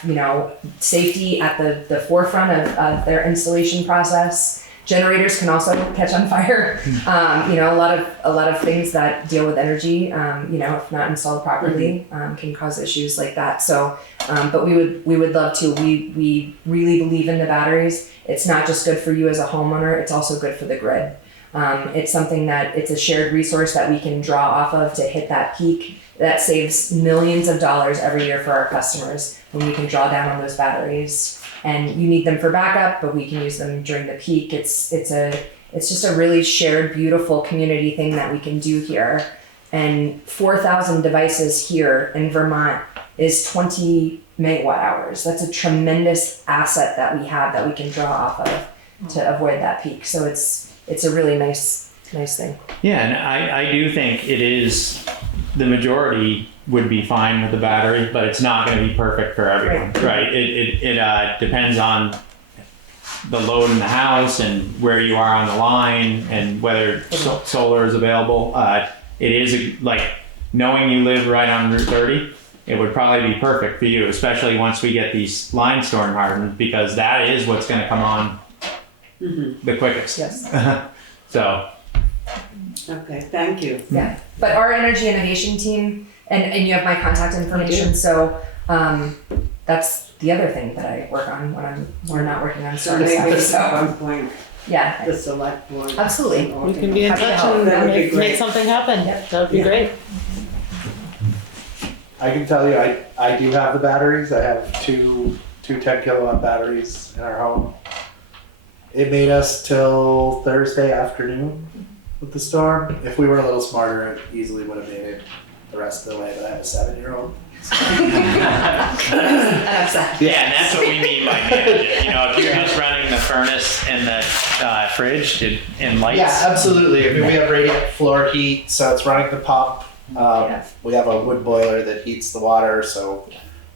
safety at the forefront of their installation process. Generators can also catch on fire. A lot of things that deal with energy, if not installed properly, can cause issues like that. So, but we would love to. We really believe in the batteries. It's not just good for you as a homeowner, it's also good for the grid. It's something that it's a shared resource that we can draw off of to hit that peak that saves millions of dollars every year for our customers when we can draw down on those batteries. And you need them for backup, but we can use them during the peak. It's just a really shared, beautiful community thing that we can do here. And 4,000 devices here in Vermont is 20 megawatt hours. That's a tremendous asset that we have that we can draw off of to avoid that peak. So it's a really nice thing. Yeah, and I do think it is, the majority would be fine with the battery, but it's not going to be perfect for everyone, right? It depends on the load in the house and where you are on the line and whether solar is available. It is like knowing you live right on Route 30, it would probably be perfect for you, especially once we get these lines storm hardened, because that is what's going to come on the quickest. Yes. So. Okay, thank you. Yeah, but our energy innovation team, and you have my contact information, so that's the other thing that I work on when we're not working on So service maybe stuff. at one point, Yeah, the select board. absolutely. We can be in Happy to touch help. and That would be make great. something happen. Yep. That would be great. I can tell you, I do have the batteries. I have two 10 kilowatt batteries in our home. It made us till Thursday afternoon with the storm. If we were a little smarter, it easily would have made it the rest of the way, but I have a 7-year-old. Yeah, and that's what we mean by manage it. If you're just running the furnace and the fridge and lights. Yeah, absolutely. I mean, we have radiant floor heat, so it's running the pump. We have a wood boiler that heats the water, so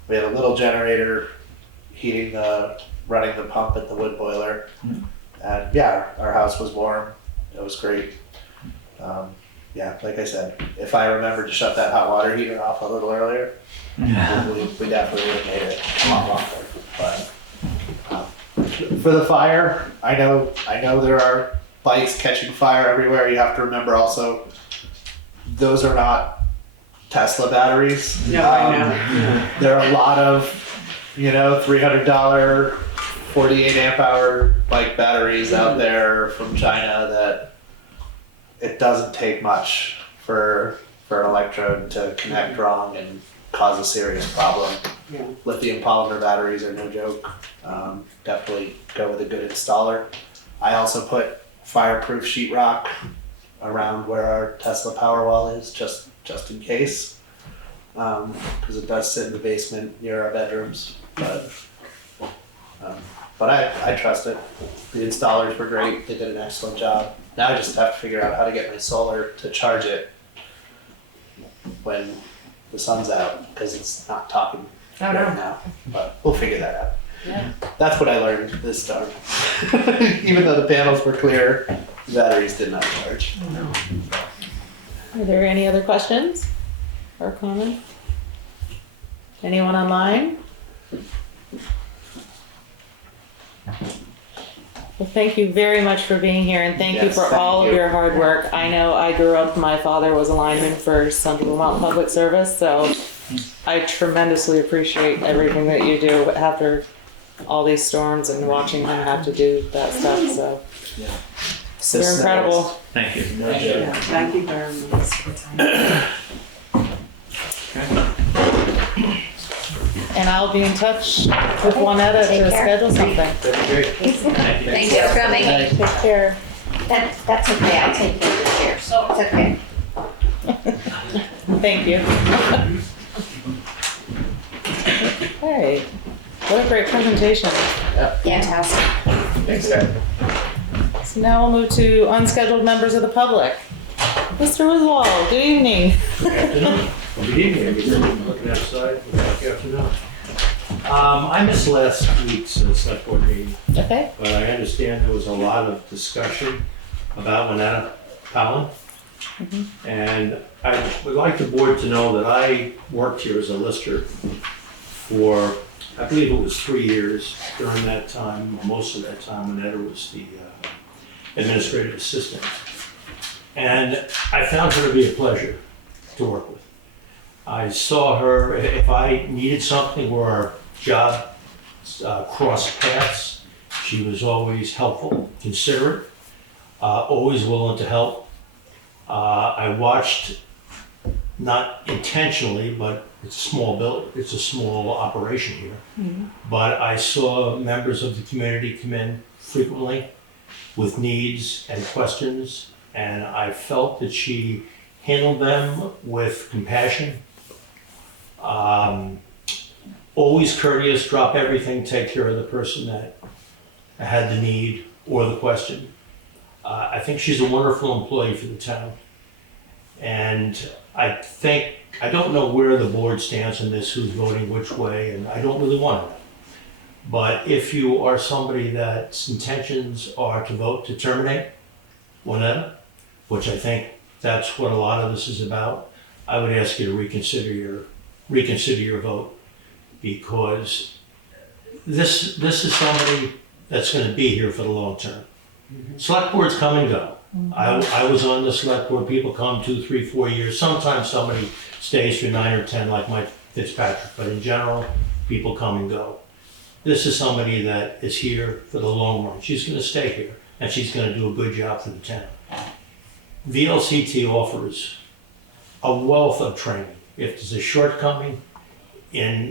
we have a little generator running the pump at the wood boiler. And yeah, our house was warm. It was great. Like I said, if I remembered to shut that hot water heater off a little earlier, we definitely would have made it a lot longer. But for the fire, I know there are bikes catching fire everywhere. You have to remember also, those are not Tesla batteries. No, I know. There are a lot of, $300, 48 amp hour bike batteries out there from China that it doesn't take much for an electrode to connect wrong and cause a serious problem. Yeah. Lithium polymer batteries are no joke. Definitely go with a good installer. I also put fireproof sheetrock around where our Tesla Powerwall is, just in case, because it does sit in the basement near our bedrooms. But I trust it. The installers were great. They did an excellent job. Now I just have to figure out how to get my solar to charge it when the sun's out, because it's not talking right now. But we'll figure that out. Yeah. That's what I learned this storm. Even though the panels were clear, the batteries did not charge. Are there any other questions or comments? Anyone online? Well, thank you very much for being here, and thank you for all of your hard work. I know I grew up, my father was a lineman for Central Vermont Public Service, so I tremendously appreciate everything that you do after all these storms and watching him have to do that stuff, so. You're incredible. Thank you. Yeah, thank you very much. And and I'll be in touch with Juanetta Take to care. schedule something. That'd be great. Thanks for coming. Take care. That's okay, I'll take care of the chair, so it's okay. Thank you. Okay, what a great presentation. Fantastic. Thanks, guys. So now we'll move to unscheduled members of the public. Mr. Wiswall, good evening. Good afternoon. Well, good evening, everybody. Looking outside, good afternoon. I missed last week's select board meeting, Okay. but I understand there was a lot of discussion about Winetta Powell. And I would like the board to know that I worked here as a lister for, I believe it was 3 years. During that time, or most of that time, Winetta was the administrative assistant. And I found her to be a pleasure to work with. I saw her, if I needed something where our job crossed paths, she was always helpful, considerate, always willing to help. I watched, not intentionally, but it's a small operation here. But I saw members of the community come in frequently with needs and questions, and I felt that she handled them with compassion. Always courteous, drop everything, take care of the person that had the need or the question. I think she's a wonderful employee for the town. And I don't know where the board stands on this, who's voting which way, and I don't really want to know. But if you are somebody that's intentions are to vote to terminate Winetta, which I think that's what a lot of this is about, I would ask you to reconsider your vote, because this is somebody that's going to be here for the long term. Select boards come and go. I was on the select board, people come 2, 3, 4 years. Sometimes somebody stays for 9 or 10 like Mike Fitzpatrick, but in general, people come and go. This is somebody that is here for the long run. She's going to stay here, and she's going to do a good job for the town. VLCT offers a wealth of training. If there's a shortcoming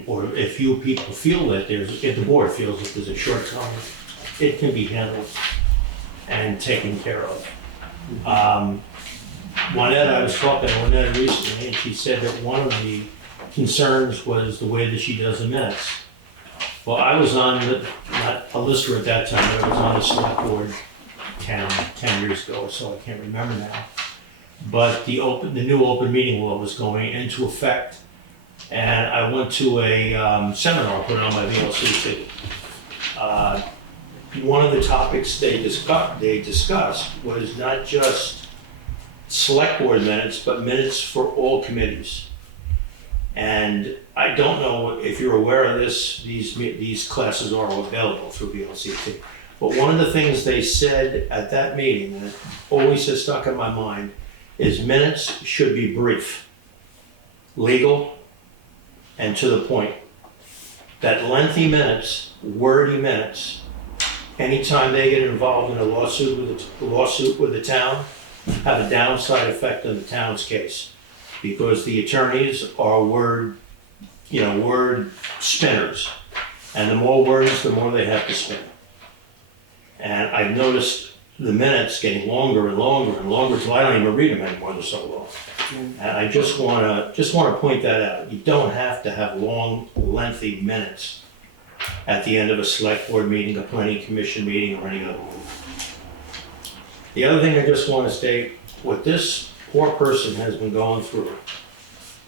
or if you people feel that if the board feels that there's a shortcoming, it can be handled and taken care of. Juanetta, I was talking to Juanetta recently, and she said that one of the concerns was the way that she does the minutes. Well, I was not a lister at that time, but I was on the select board 10 years ago, so I can't remember now. But the new open meeting law was going into effect, and I went to a seminar put on by VLCT. One of the topics they discussed was not just select board minutes, but minutes for all committees. And I don't know if you're aware of this, these classes are available through VLCT. But one of the things they said at that meeting that always has stuck in my mind is minutes should be brief, legal, and to the point. That lengthy minutes, wordy minutes, anytime they get involved in a lawsuit with the town, have a downside effect on the town's case. Because the attorneys are word spinners. And the more words, the more they have to spin. And I've noticed the minutes getting longer and longer and longer till I don't even read them anymore, they're so long. And I just wanna point that out. You don't have to have long, lengthy minutes at the end of a select board meeting, a planning commission meeting, or any other meeting. The other thing I just want to state, what this poor person has been going through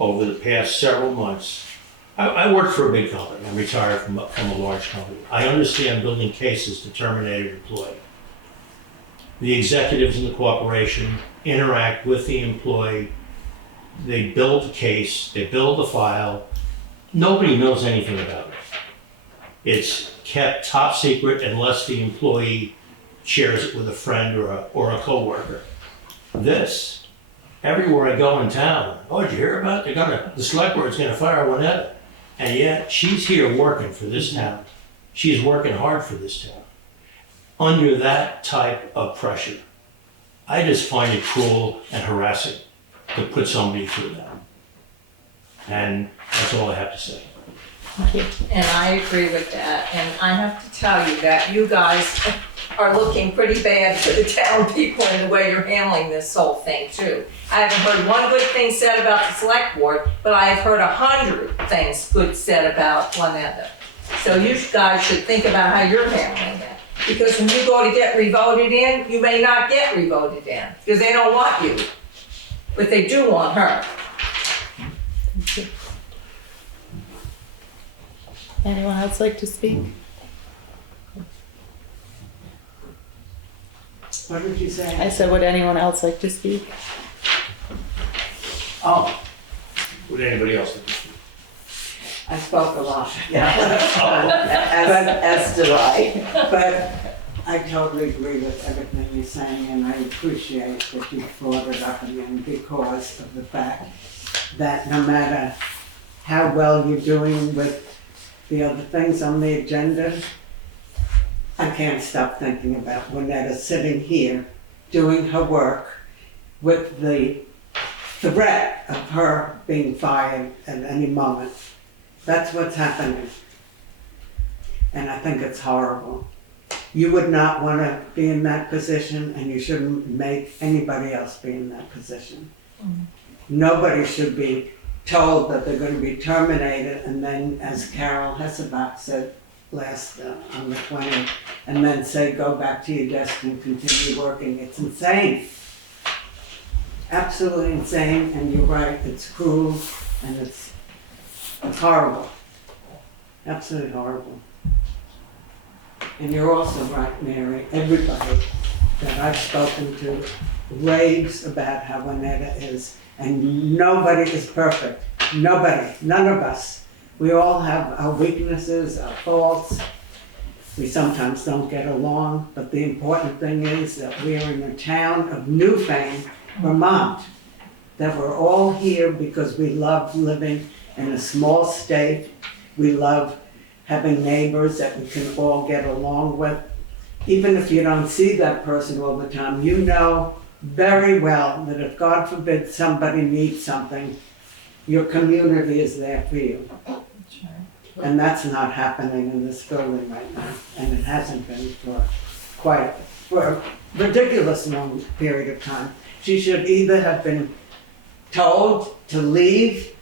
over the past several months. I work for a big company. I'm retired from a large company. I understand building cases to terminate an employee. The executives in the corporation interact with the employee. They build the case, they build the file. Nobody knows anything about it. It's kept top secret unless the employee shares it with a friend or a coworker. This, everywhere I go in town, oh, did you hear about it? The select board's gonna fire Winetta. And yet, she's here working for this town. She's working hard for this town. Under that type of pressure, I just find it cruel and harassing to put somebody through that. And that's all I have to say. Thank you. And I agree with that, and I have to tell you that you guys are looking pretty bad for the town people in the way you're handling this whole thing too. I haven't heard one good thing said about the select board, but I have heard 100 things good said about Juanetta. So you guys should think about how you're handling that. Because when you go to get revoted in, you may not get revoted in, because they don't want you. But they do want her. Thank you. Anyone else like to speak? What did you say? I said, would anyone else like to speak? Oh, Would anybody else like to speak? I spoke a lot. Yeah. as did I. But I totally agree with everything you're saying, and I appreciate that you brought it up again because of the fact that no matter how well you're doing with the other things on the agenda, I can't stop thinking about Juanetta sitting here doing her work with the threat of her being fired at any moment. That's what's happening. And I think it's horrible. You would not want to be in that position, and you shouldn't make anybody else be in that position. Nobody should be told that they're going to be terminated, and then, as Carol Hessebach said last on the 20th, and then say, go back to your desk and continue working. It's insane. Absolutely insane, and you're right, it's cruel, and it's horrible. Absolutely horrible. And you're also right, Mary. Everybody that I've spoken to raves about how Juanetta is. And nobody is perfect. Nobody. None of us. We all have our weaknesses, our faults. We sometimes don't get along. But the important thing is that we are in the town of Newfane, Vermont. That we're all here because we love living in a small state. We love having neighbors that we can all get along with. Even if you don't see that person all the time, you know very well that if, God forbid, somebody needs something, your community is there for you. And that's not happening in this building right now, and it hasn't been for a ridiculous long period of time. She should either have been told to leave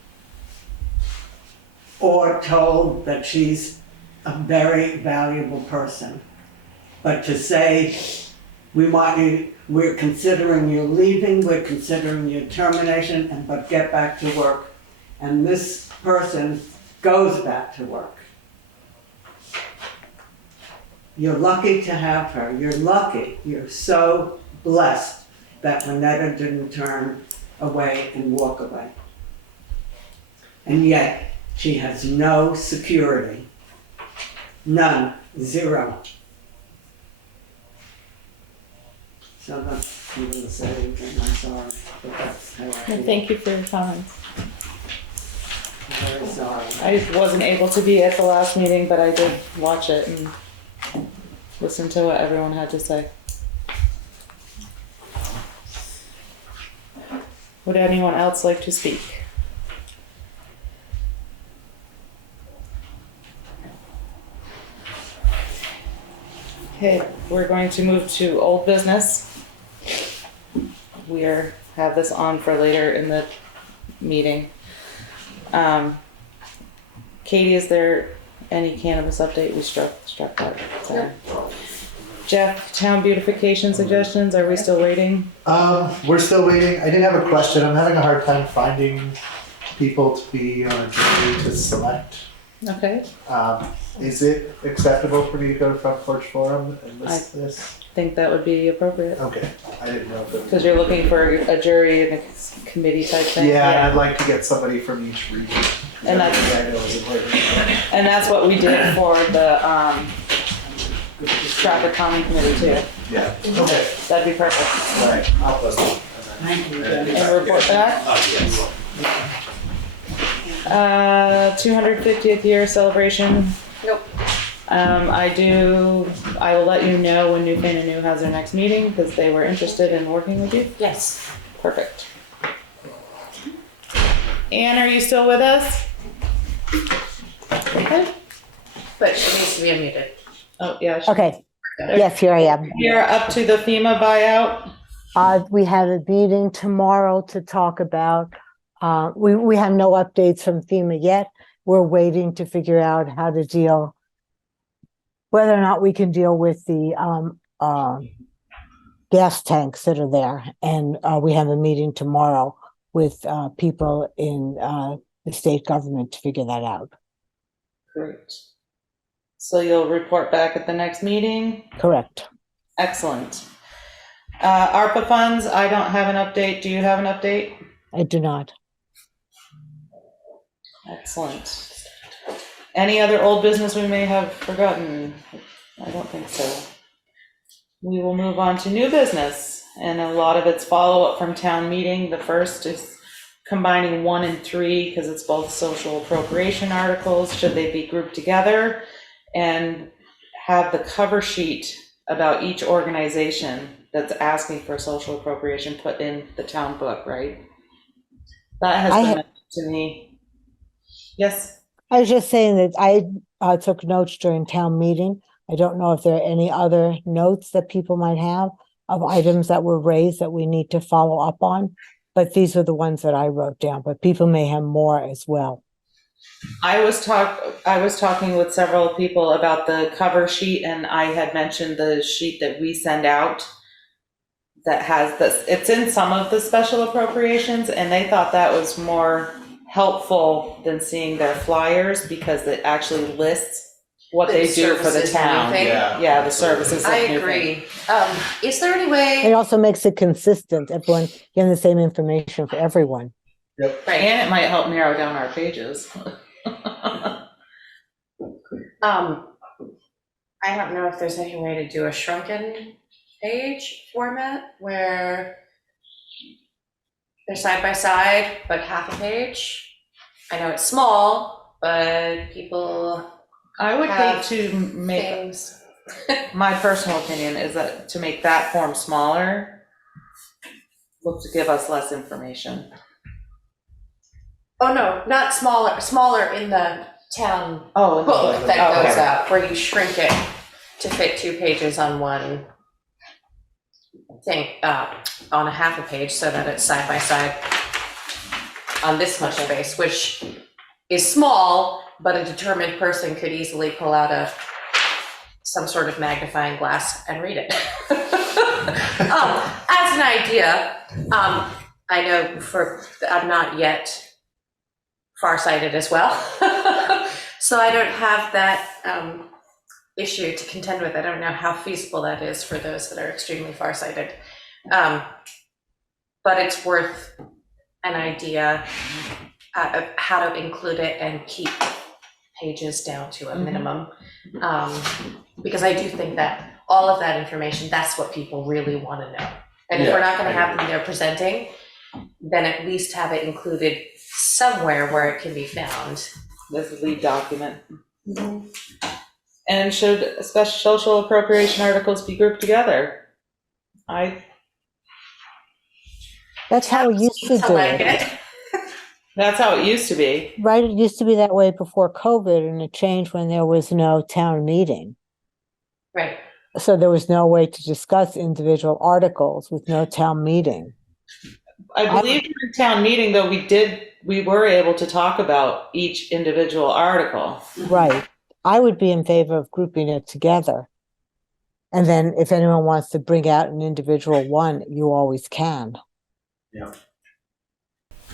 or told that she's a very valuable person. But to say, we're considering you leaving, we're considering your termination, but get back to work. And this person goes back to work. You're lucky to have her. You're lucky. You're so blessed that Juanetta didn't turn away and walk away. And yet, she has no security. None. Zero. So that's, I'm going to say anything, I'm sorry, but that's how I feel. Thank you for your comments. I'm very sorry. I wasn't able to be at the last meeting, but I did watch it and listen to what everyone had to say. Would anyone else like to speak? Okay, we're going to move to old business. We have this on for later in the meeting. Katie, is there any cannabis update? We struck that. Sorry. Jeff, town beautification suggestions, are we still waiting? We're still waiting. I did have a question. I'm having a hard time finding people to be on a jury to select. Okay. Is it acceptable for me to go to Front Porch Forum and list this? I think that would be appropriate. Okay, I didn't know if it. Because you're looking for a jury and a committee type thing? Yeah, and I'd like to get somebody from each region. And that's what we did for the traffic calming committee too. Yeah, okay. That'd be perfect. All right, I'll post it. Thank you. And report back? Yes. 250th year celebration. Nope. I will let you know when Newfane and New has their next meeting because they were interested in working with you. Yes. Perfect. Anne, are you still with us? Okay. But she needs to be unmuted. Oh, yeah. Okay, yes, here I am. You're up to the FEMA buyout. We have a meeting tomorrow to talk about, we have no updates from FEMA yet. We're waiting to figure out how to deal, whether or not we can deal with the gas tanks that are there. And we have a meeting tomorrow with people in the state government to figure that out. Great. So you'll report back at the next meeting? Correct. Excellent. ARPA funds, I don't have an update. Do you have an update? I do not. Excellent. Any other old business we may have forgotten? I don't think so. We will move on to new business, and a lot of it's follow-up from town meeting. The first is combining 1 and 3 because it's both social appropriation articles. Should they be grouped together? And have the cover sheet about each organization that's asking for social appropriation put in the town book, right? That has been mentioned to me. Yes? I was just saying that I took notes during town meeting. I don't know if there are any other notes that people might have of items that were raised that we need to follow up on, but these are the ones that I wrote down, but people may have more as well. I was talking with several people about the cover sheet, and I had mentioned the sheet that we send out that has this, it's in some of the special appropriations, and they thought that was more helpful than seeing their flyers because it actually lists what they do for the town. Yeah, the services. I agree. Is there any way? It also makes it consistent. Everyone getting the same information for everyone. Yep. Right, and it might help narrow down our pages. I don't know if there's any way to do a shrunken page format where they're side by side, but half a page. I know it's small, but people. I would hate to make things. My personal opinion is that to make that form smaller, will to give us less information. Oh no, not smaller. Smaller in the town book that goes out, where you shrink it to fit 2 pages on one thing, on a half a page, so that it's side by side on this much space, which is small, but a determined person could easily pull out some sort of magnifying glass and read it. As an idea, I know I'm not yet farsighted as well, so I don't have that issue to contend with. I don't know how feasible that is for those that are extremely farsighted, but it's worth an idea of how to include it and keep pages down to a minimum, because I do think that all of that information, that's what people really want to know. And if we're not going to have them there presenting, then at least have it included somewhere where it can be found. This is the lead document. Mm-hmm. And should special social appropriation articles be grouped together? That's how it used to do it. That's how it used to be. Right, it used to be that way before COVID, and it changed when there was no town meeting. Right. So there was no way to discuss individual articles with no town meeting. I believe in town meeting, though, we were able to talk about each individual article. Right. I would be in favor of grouping it together. And then if anyone wants to bring out an individual one, you always can. Yeah.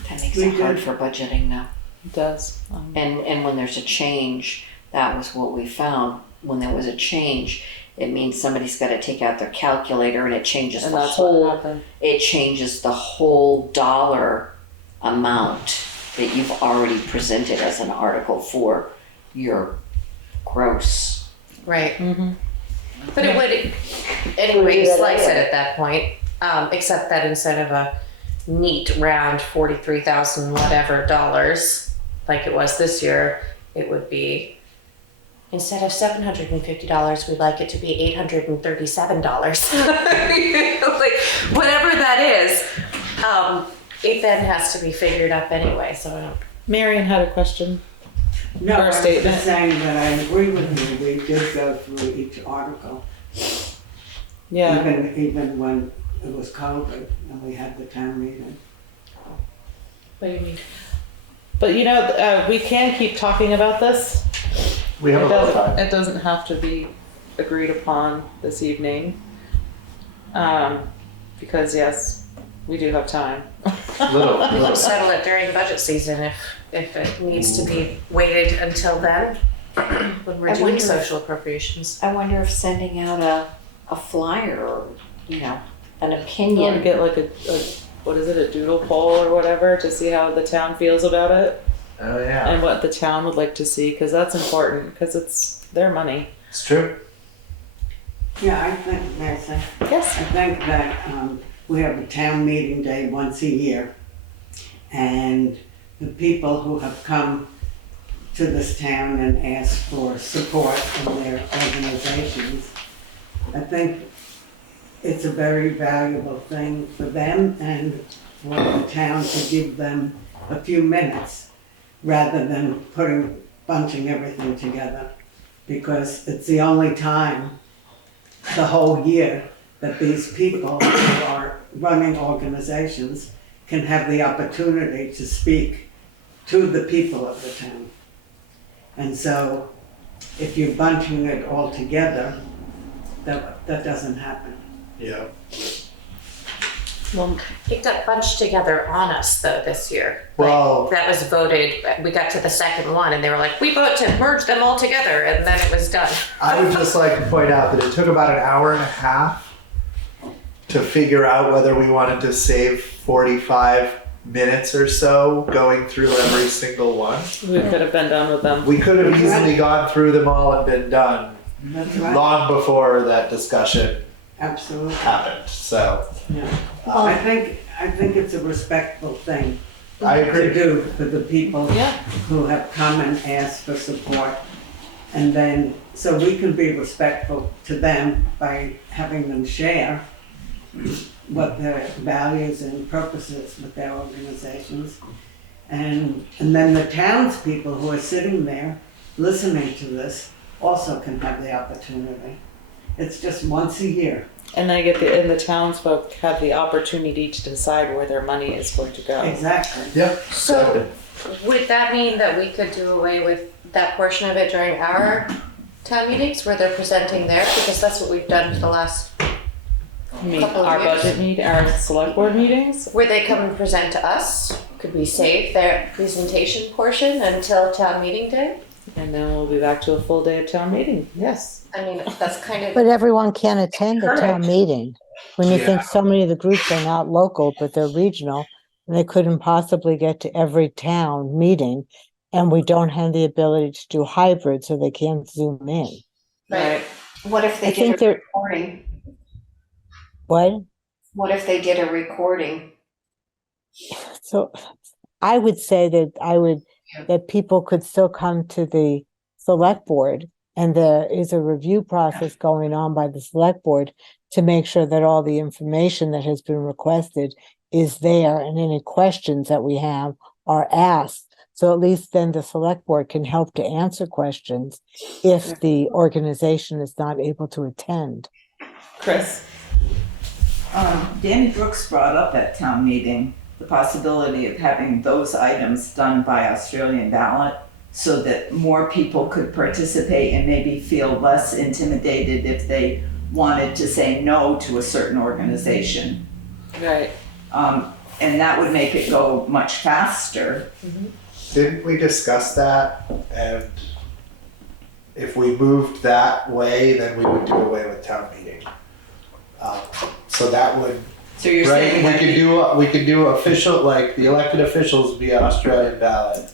That makes it hard for budgeting now. It does. And when there's a change, that was what we found. When there was a change, it means somebody's got to take out their calculator, and it changes the whole dollar amount that you've already presented as an article for your gross. Right. Mm-hmm. But it would, anyway, you slice it at that point, except that instead of a neat round 43,000 whatever dollars, like it was this year, it would be, instead of $750, we'd like it to be $837. Like, whatever that is, it then has to be figured up anyway, so I don't. Marion had a question. No, Or I was statement. just saying that I agree with you. We did go through each article. Yeah. Even when it was COVID and we had the town meeting. What do you mean? But you know, we can keep talking about this. We have a little time. It doesn't have to be agreed upon this evening. Because yes, we do have time. Little. We can settle it during budget season if it needs to be waited until then, when we're I doing wonder if- social appropriations. I wonder if sending out a flyer or, you know, an You want opinion. to get like a what is it, a doodle poll or whatever to see how the town feels about it Oh, yeah. and what the town would like to see, because that's important, because it's their money. It's true. Yeah, I think, Mason, Yes. I think that we have a town meeting day once a year. And the people who have come to this town and asked for support in their organizations, I think it's a very valuable thing for them and for the town to give them a few minutes rather than bunching everything together. Because it's the only time the whole year that these people who are running organizations can have the opportunity to speak to the people of the town. And so if you're bunching it all together, that doesn't happen. Yeah. Well, It got bunched together on us though this year. Well, That was voted, we got to the second one and they were like, we vote to merge them all together, and then it was done. I would just like to point out that it took about an hour and a half to figure out whether we wanted to save 45 minutes or so going through every single one. we could have been done with them. We could have easily gone through them all and been done That's right. long before that discussion Absolutely. happened. So Yeah. I think it's a respectful thing I to agree. do for the people Yeah. who have come and asked for support. And then, so we can be respectful to them by having them share what their values and purposes with their organizations. And then the townspeople who are sitting there listening to this also can have the opportunity. It's just once a year. And the townsfolk have the opportunity to decide where their money is going to go. Exactly. Yep. So would that mean that we could do away with that portion of it during our town meetings where they're presenting there? Because that's what we've done for the last I mean, couple of our years. budget meet, our select board meetings. Where they come and present to us. Could we save their presentation portion until town meeting day? And then we'll be back to a full day of town meeting. Yes. I mean, that's kind of. But everyone can attend the town Correct. meeting. When you think so many of the groups are not local, but they're regional, and they couldn't possibly get to every town meeting, and we don't have the ability to do hybrid, so they can't zoom in. Right. What if I they think did a they're- recording? What? What if they did a recording? So I would say that people could still come to the select board, and there is a review process going on by the select board to make sure that all the information that has been requested is there, and any questions that we have are asked. So at least then the select board can help to answer questions if the organization is not able to attend. Chris? Danny Brooks brought up at town meeting the possibility of having those items done by Australian ballot so that more people could participate and maybe feel less intimidated if they wanted to say no to a certain organization. Right. And that would make it go much faster. Didn't we discuss that? And if we moved that way, then we would do away with town meeting. So that would, So you're right, saying that we could do official, like the elected officials via Australian ballot,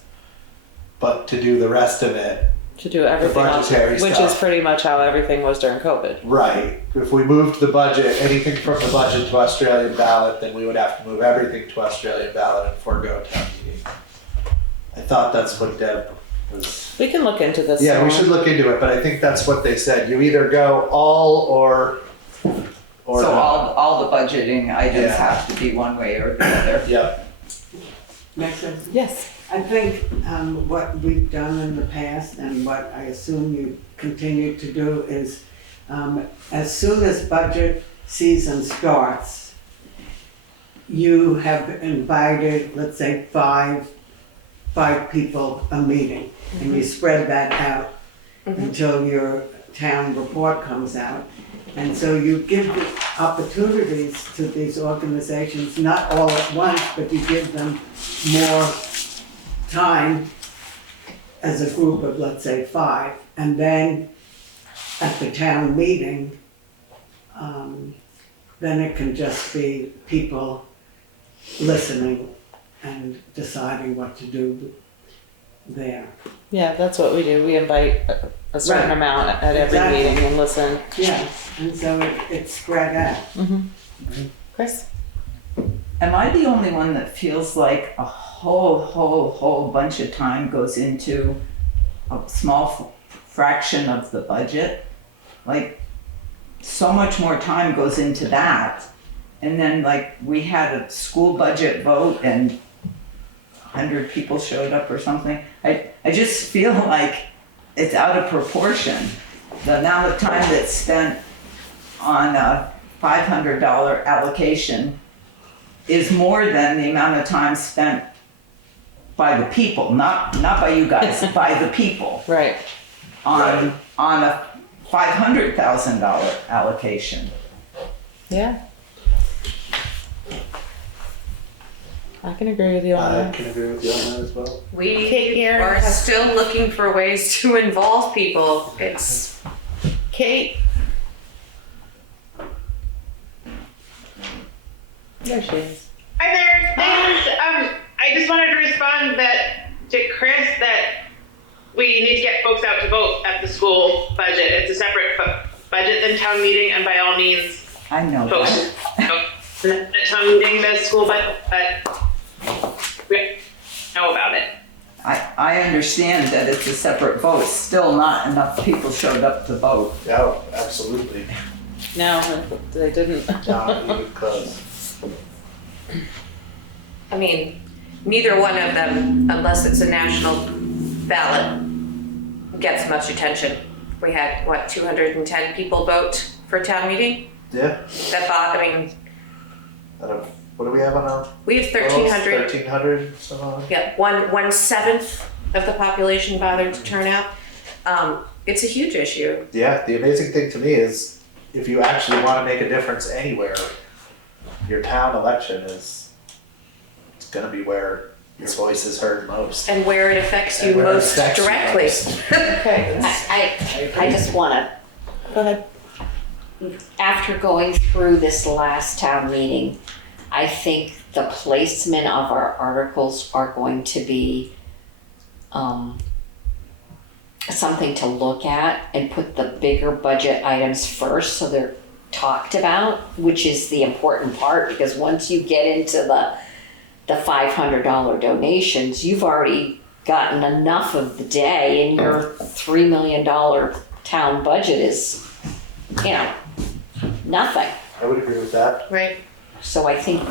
but to do the rest of it, To do everything else, budgetary which stuff. is pretty much how everything was during COVID. right. If we moved the budget, anything from the budget to Australian ballot, then we would have to move everything to Australian ballot and forego town meeting. I thought that's what Deb was. We can look into this. Yeah, we more. should look into it, but I think that's what they said. You either go all or so not. all the budgeting items Yeah. have to be one way or the other. Yep. Make sense? Yes. I think what we've done in the past and what I assume you continue to do is as soon as budget season starts, you have invited, let's say, five people a meeting, and you spread that out until your town report comes out. And so you give the opportunities to these organizations, not all at once, but you give them more time as a group of, let's say, 5. And then at the town meeting, then it can just be people listening and deciding what to do there. Yeah, that's what we do. We invite a certain Right. amount at every Exactly. meeting and listen. Yeah, and so it's spread out. Chris? Am I the only one that feels like a whole bunch of time goes into a small fraction of the budget? Like, so much more time goes into that. And then, like, we had a school budget vote and 100 people showed up or something. I just feel like it's out of proportion. The amount of time that's spent on a $500 allocation is more than the amount of time spent by the people, not by you guys, by the people. Right. On a $500,000 allocation. Yeah. I can agree with you on I that. can agree with you on that as well. We are still looking for ways to involve people. It's Kate? There she is. Hi there, thanks. I just wanted to respond to Chris that we need to get folks out to vote at the school budget. It's a separate budget than town meeting, and by all means, I know folks at town meeting, the school budget, but we know about it. I understand that it's a separate vote, still not enough people showed up to vote. Yeah, absolutely. No, they didn't. Not even close. I mean, neither one of them, unless it's a national ballot, gets much attention. We had, 210 people vote for town meeting? Yeah. What do we have on our? We have 1,300. 1,300, something. Yeah, 1/7 of the population bothered to turn out. It's a huge issue. Yeah, the amazing thing to me is if you actually want to make a difference anywhere, your town election it's going to be where your voice is heard most. And where it affects you And where it most affects you directly. most. Okay. I just wanna, Go ahead. after going through this last town meeting, I think the placement of our articles are going to be something to look at and put the bigger budget items first so they're talked about, which is the important part, because once you get into the $500 donations, you've already gotten enough of the day, and your $3 million town budget is, nothing. I would agree with that. Right. So I think,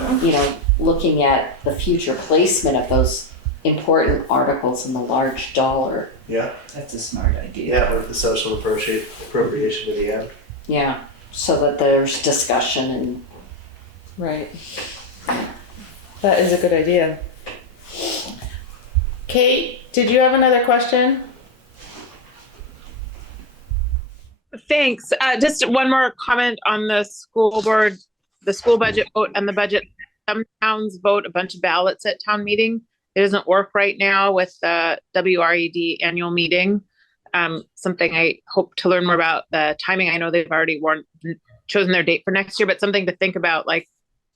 looking at the future placement of those important articles in the large dollar. Yeah. That's a smart idea. Yeah, with the social appropriation to the end. Yeah, so that there's discussion and. Right. That is a good idea. Kate, did you have another question? Thanks. Just one more comment on the school board, the school budget vote and the budget. Some towns vote a bunch of ballots at town meeting. It doesn't work right now with the WRED annual meeting. Something I hope to learn more about the timing. I know they've already chosen their date for next year, but something to think about, like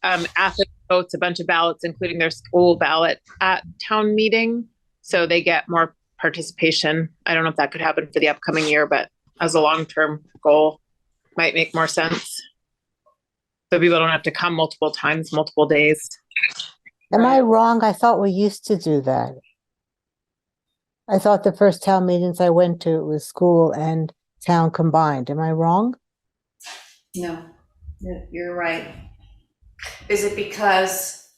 Athens votes a bunch of ballots, including their school ballot at town meeting. So they get more participation. I don't know if that could happen for the upcoming year, but as a long-term goal, might make more sense. So people don't have to come multiple times, multiple days. Am I wrong? I thought we used to do that. I thought the first town meetings I went to, it was school and town combined. Am I wrong? No, you're right. Is it because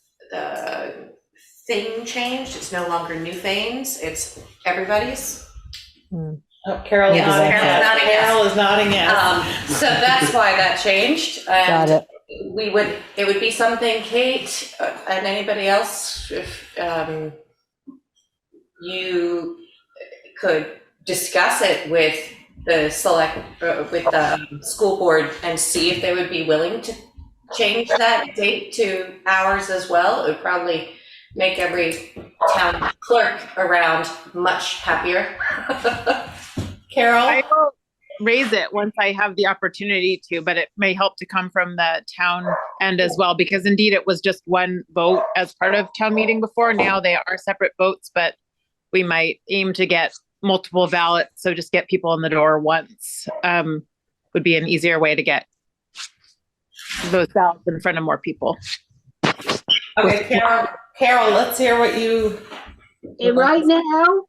thing changed. It's no longer Newfane's, it's everybody's. Oh, Carol's Yes, nodding Carol's yes. nodding yes. Carol is nodding yes. So that's why that changed. Got And it. it would be something, Kate, and anybody else, if you could discuss it with the school board and see if they would be willing to change that date to ours as well. It would probably make every town clerk around much happier. Carol? I will raise it once I have the opportunity to, but it may help to come from the town end as well, because indeed it was just one vote as part of town meeting before. Now they are separate votes, but we might aim to get multiple ballots. So just get people in the door once would be an easier way to get those ballots in front of more people. Okay, Carol, let's hear what you. And right now,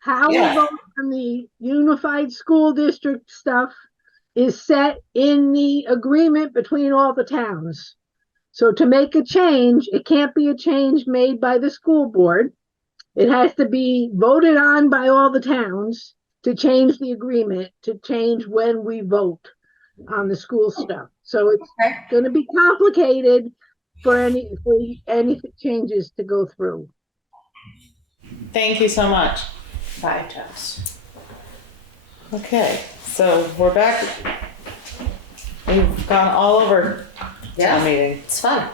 how we Yeah. vote on the unified school district stuff is set in the agreement between all the towns. So to make a change, it can't be a change made by the school board. It has to be voted on by all the towns to change the agreement, to change when we vote on the school stuff. So it's going to be complicated for any changes to go through. Thank you so much. 5 times. Okay, so we're back. We've gone all over town meeting. It's fun.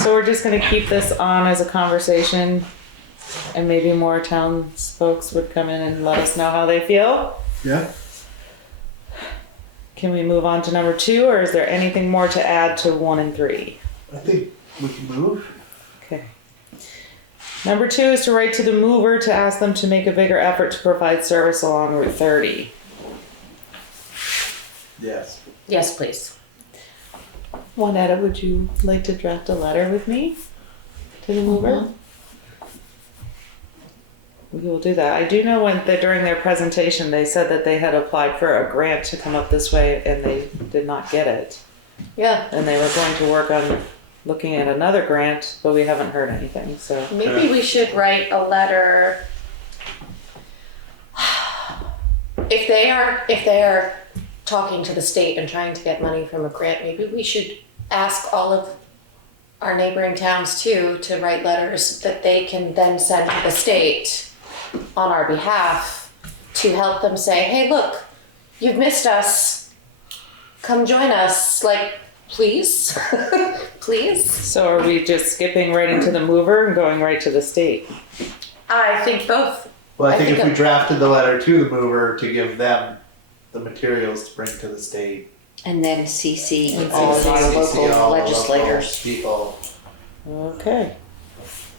So we're just gonna keep this on as a conversation, and maybe more townsfolk would come in and let us know how they feel. Yeah. Can we move on to number 2, or is there anything more to add to 1 and 3? I think we can move. Okay. Number 2 is to write to the Moover to ask them to make a bigger effort to provide service along Route 30. Yes. Yes, please. Juanetta, would you like to draft a letter with me to the Moover? We will do that. I do know during their presentation they said that they had applied for a grant to come up this way and they did not get it. Yeah. And they were going to work on looking at another grant, but we haven't heard anything, so. Maybe we should write a letter. If they are talking to the state and trying to get money from a grant, maybe we should ask all of our neighboring towns too to write letters that they can then send to the state on our behalf to help them say, hey, look, you've missed us. Come join us. Like, please, please. So are we just skipping right into the Moover and going right to the state? I think both. Well, I think if we drafted the letter to the Moover to give them the materials to bring to the state. And then CC And all of our CC local all the legislators. People. Okay.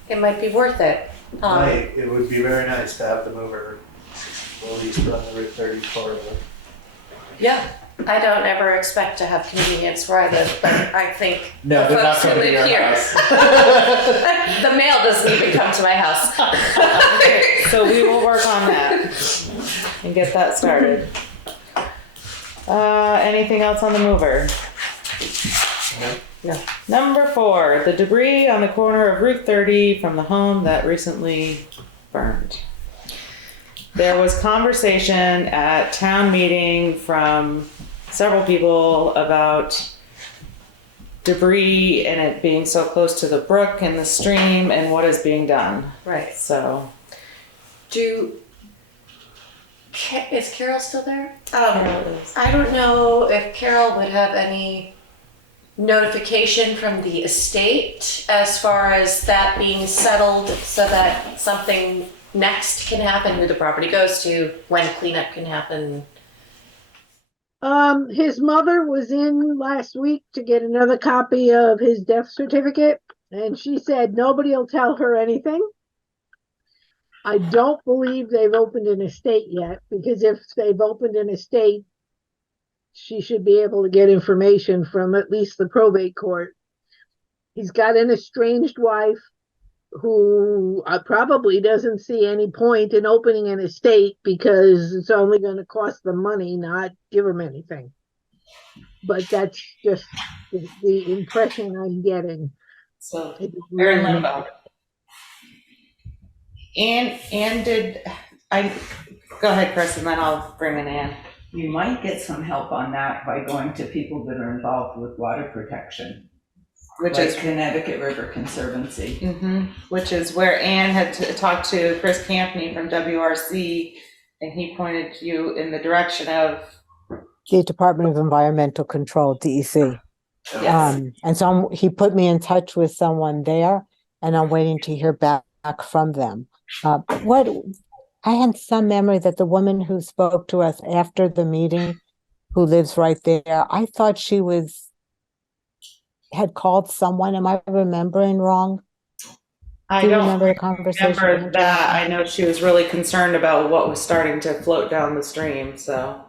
It might be worth it. Right, it would be very nice to have the Moover at least run the Route 30 corridor. Yeah, I don't ever expect to have convenience where I live, but I think No, the they're not folks who coming to live your here, house. the mail doesn't even come to my house. So we will work on that and get that started. Anything else on the Moover? No. Number 4, the debris on the corner of Route 30 from the home that recently burned. There was conversation at town meeting from several people about debris and it being so close to the brook and the stream and what is being done. Right. So. Is Carol still there? Carol is. I don't know if Carol would have any notification from the estate as far as that being settled so that something next can happen, who the property goes to, when cleanup can happen. His mother was in last week to get another copy of his death certificate, and she said nobody will tell her anything. I don't believe they've opened an estate yet, because if they've opened an estate, she should be able to get information from at least the probate court. He's got an estranged wife who probably doesn't see any point in opening an estate because it's only going to cost them money, not give them anything. But that's just the impression I'm getting. So It is they're in really- limbo. And did I go ahead, Chris, and then I'll bring in Ann. You might get some help on that by going to people that are involved with water protection, Which like is Connecticut River Conservancy. which is where Ann had talked to Chris Campney from WRC, and he pointed you in the direction of The Department of Environmental Control, DEC. yes. And so he put me in touch with someone there, and I'm waiting to hear back from them. I had some memory that the woman who spoke to us after the meeting, who lives right there, I thought she had called someone. Am I remembering wrong? I Do you don't remember the conversation? remember that. I know she was really concerned about what was starting to float down the stream. So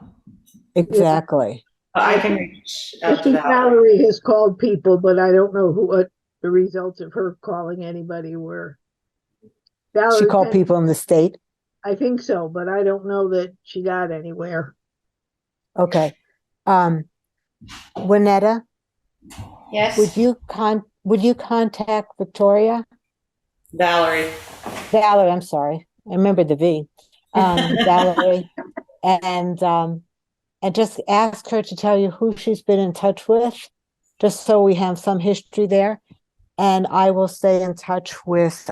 Exactly. I can reach out to Christy that. Mallory has called people, but I don't know what the results of her calling anybody were. She Valerie called said- people in the state. I think so, but I don't know that she got anywhere. Okay. Winetta, Yes? would you contact Victoria? Valerie. Valerie, I'm sorry. I remember the V. Valerie, and just ask her to tell you who she's been in touch with, just so we have some history there. And I will stay in touch with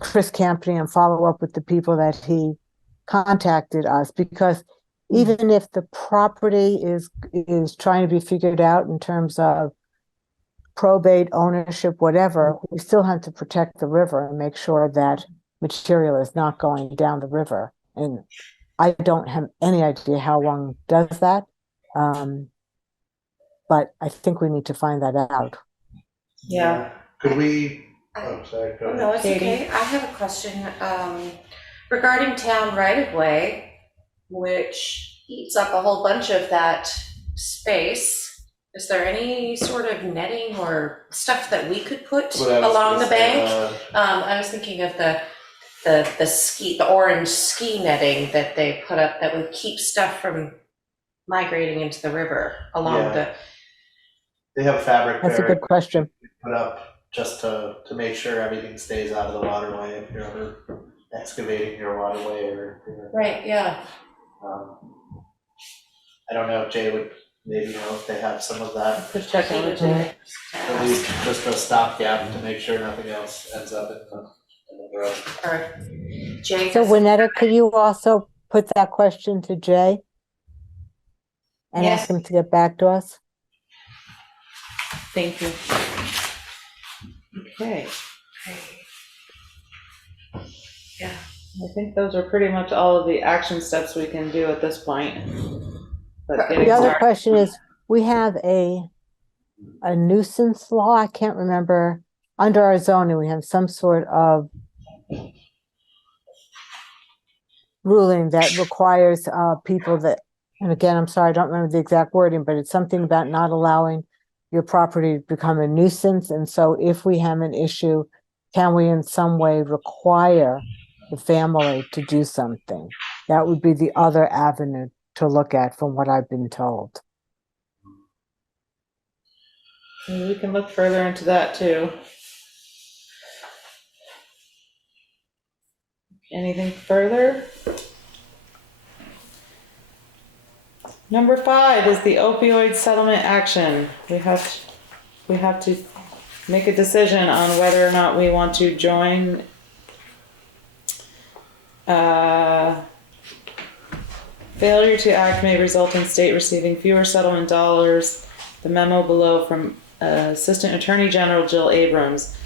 Chris Campney and follow up with the people that he contacted us, because even if the property is trying to be figured out in terms of probate, ownership, whatever, we still have to protect the river and make sure that material is not going down the river. And I don't have any idea how one does that. But I think we need to find that out. Yeah. Could we, oh, sorry, go ahead. No, it's Katie? okay. I have a question regarding town right-of-way, which eats up a whole bunch of that space. Is there any sort of netting or stuff that we could put What I was along gonna the say, bank? I was thinking of the orange ski netting that they put up that would keep stuff from migrating into the river along Yeah. the. They have fabric That's a barriers good question. put up just to make sure everything stays out of the waterway if you're ever excavating your waterway or. Right, yeah. I don't know if Jay would maybe know if they have some of that. Just checking with Jay. At least just a stopgap to make sure nothing else ends up in the road. All right. Jay. So Winetta, could you also put that question to Jay? And Yes. ask him to get back to us? Thank you. Okay. Yeah. I think those are pretty much all of the action steps we can do at this point. But getting The other started. question is, we have a nuisance law, I can't remember, under our zoning, we have some sort of ruling that requires people that, and again, I'm sorry, I don't remember the exact wording, but it's something about not allowing your property to become a nuisance. And so if we have an issue, can we in some way require the family to do something? That would be the other avenue to look at, from what I've been told. Maybe we can look further into that too. Anything further? Number 5 is the opioid settlement action. We have to make a decision on whether or not we want to join failure to act may result in state receiving fewer settlement dollars. The memo below from Assistant Attorney General Jill Abrams.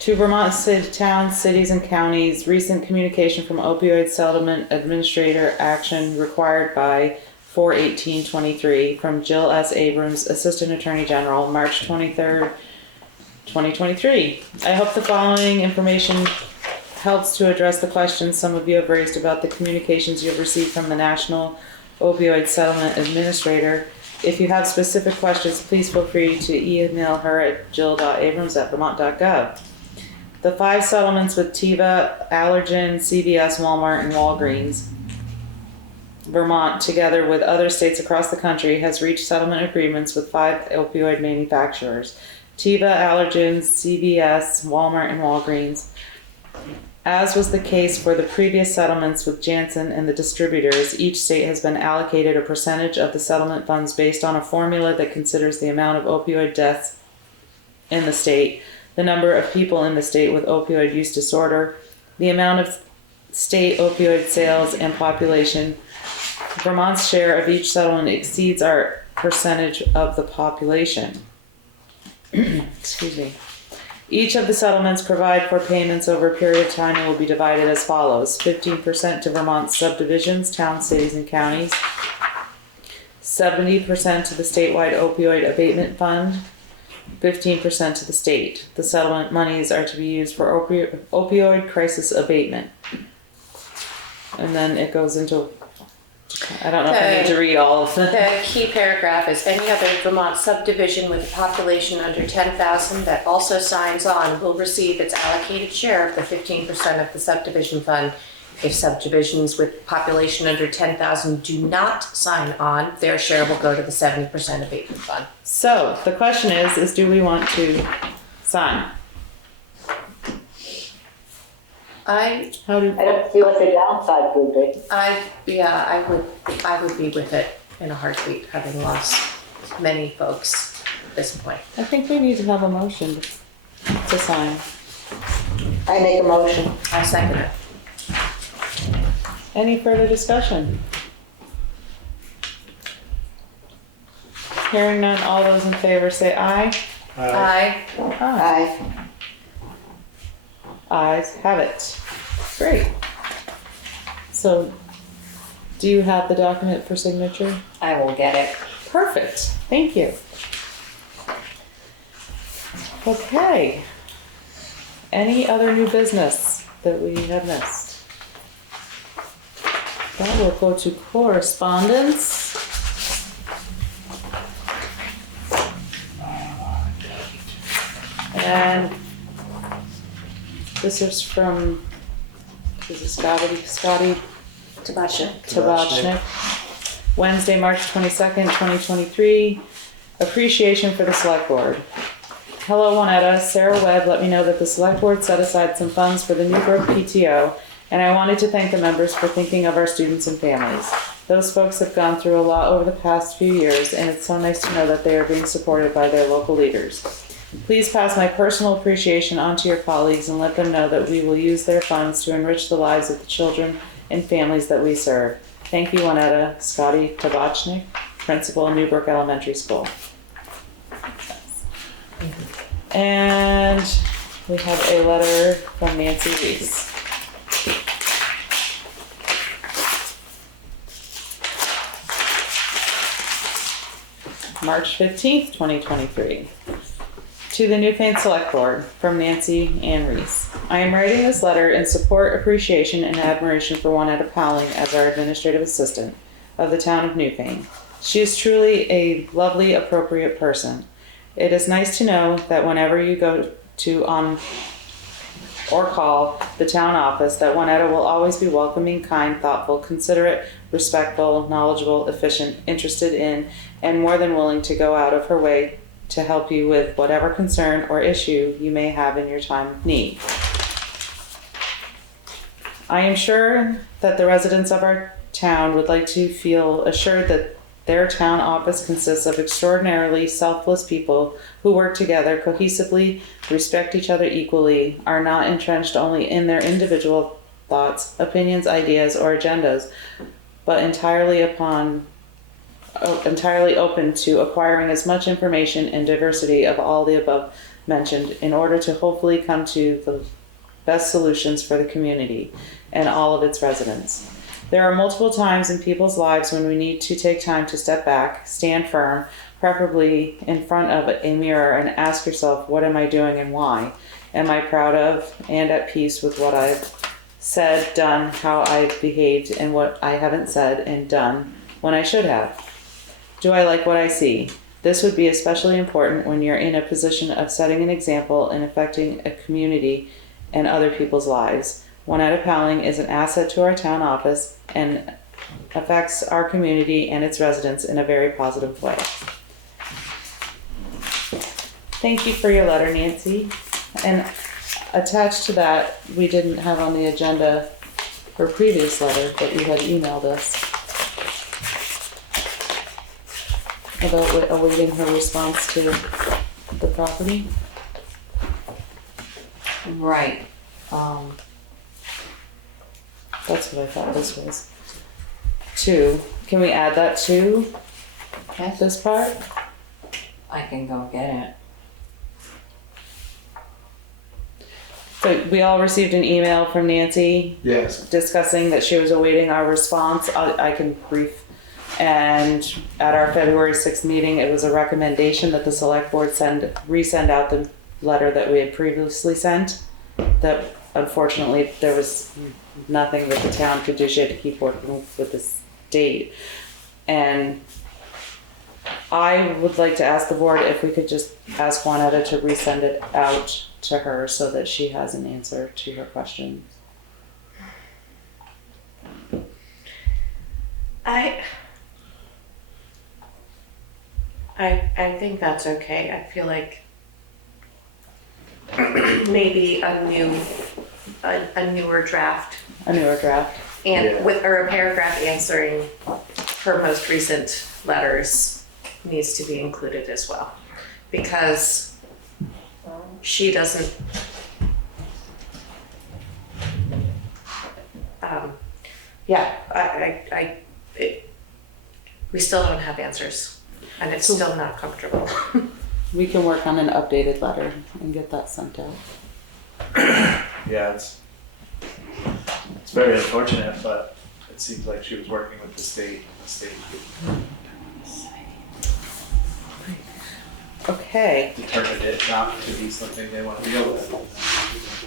To Vermont city, towns, cities, and counties, recent communication from opioid settlement administrator action required by 4/18/23 from Jill S. Abrams, Assistant Attorney General, March 23rd, 2023. I hope the following information helps to address the questions some of you have raised about the communications you have received from the National Opioid Settlement Administrator. If you have specific questions, please feel free to email her at jill.abrams@vermont.gov. The 5 settlements with Teva, Allergen, CVS, Walmart, and Walgreens, Vermont, together with other states across the country, has reached settlement agreements with 5 opioid manufacturers. Teva, Allergens, CVS, Walmart, and Walgreens. As was the case for the previous settlements with Janssen and the distributors, each state has been allocated a percentage of the settlement funds based on a formula that considers the amount of opioid deaths in the state, the number of people in the state with opioid use disorder, the amount of state opioid sales, and population. Vermont's share of each settlement exceeds our percentage of the population. Excuse me. Each of the settlements provide for payments over a period of time and will be divided as follows: 15% to Vermont's subdivisions, towns, cities, and counties, 70% to the statewide opioid abatement fund, 15% to the state. The settlement monies are to be used for opioid crisis abatement. And then it goes into, I don't know if I need to read all of them. The key paragraph is any other Vermont subdivision with a population under 10,000 that also signs on will receive its allocated share of the 15% of the subdivision fund. If subdivisions with population under 10,000 do not sign on, their share will go to the 70% abatement fund. So the question is do we want to sign? I don't see what the downside would be. I would be with it in a heartbeat, having lost many folks at this point. I think we need to have a motion to sign. I make a motion. I second it. Any further discussion? Hearing none, all those in favor say aye. Aye. Aye. Ayes have it. Great. So, do you have the document for signature? I will get it. Perfect. Thank you. Okay. Any other new business that we have missed? That will go to correspondence. And this is from, is it Scotty Tabachnik. Wednesday, March 22nd, 2023. Appreciation for the Select Board. Hello, Juanetta. Sarah Webb let me know that the Select Board set aside some funds for the Newbrook PTO, and I wanted to thank the members for thinking of our students and families. Those folks have gone through a lot over the past few years, and it's so nice to know that they are being supported by their local leaders. Please pass my personal appreciation on to your colleagues and let them know that we will use their funds to enrich the lives of the children and families that we serve. Thank you, Juanetta. Scotty Tabachnik, Principal, Newbrook Elementary School. And we have a letter from Nancy Reese. March 15th, 2023. To the Newfane Select Board, from Nancy Ann Reese. I am writing this letter in support, appreciation, and admiration for Juanetta Powling as our administrative assistant of the town of Newfane. She is truly a lovely, appropriate person. It is nice to know that whenever you go to or call the town office, that Juanetta will always be welcoming, kind, thoughtful, considerate, respectful, knowledgeable, efficient, interested in, and more than willing to go out of her way to help you with whatever concern or issue you may have in your time of need. I am sure that the residents of our town would like to feel assured that their town office consists of extraordinarily selfless people who work together cohesively, respect each other equally, are not entrenched only in their individual thoughts, opinions, ideas, or agendas, but entirely open to acquiring as much information and diversity of all the above mentioned in order to hopefully come to the best solutions for the community and all of its residents. There are multiple times in people's lives when we need to take time to step back, stand firm, preferably in front of a mirror, and ask yourself, what am I doing and why? Am I proud of and at peace with what I've said, done, how I've behaved, and what I haven't said and done when I should have? Do I like what I see? This would be especially important when you're in a position of setting an example and affecting a community and other people's lives. Juanetta Powling is an asset to our town office and affects our community and its residents in a very positive way. Thank you for your letter, Nancy. And attached to that, we didn't have on the agenda her previous letter that you had emailed us about awaiting her response to the property. Right. That's what I thought this was. 2. Can we add that to this part? I can go get it. So we all received an email from Nancy. Yes. Discussing that she was awaiting our response. I can brief. And at our February 6th meeting, it was a recommendation that the select board resend out the letter that we had previously sent. That unfortunately there was nothing that the town could do. She had to keep working with the state. And I would like to ask the board if we could just ask Juanetta to resend it out to her so that she has an answer to her questions. I think that's okay. I feel like maybe a newer draft. A newer draft. And with or a paragraph answering her most recent letters needs to be included as well. Because she doesn't we still don't have answers, and it's still not comfortable. We can work on an updated letter and get that sent out. Yeah, it's very unfortunate, but it seems like she was working with the state. Okay. Determined it not to be something they want to deal with.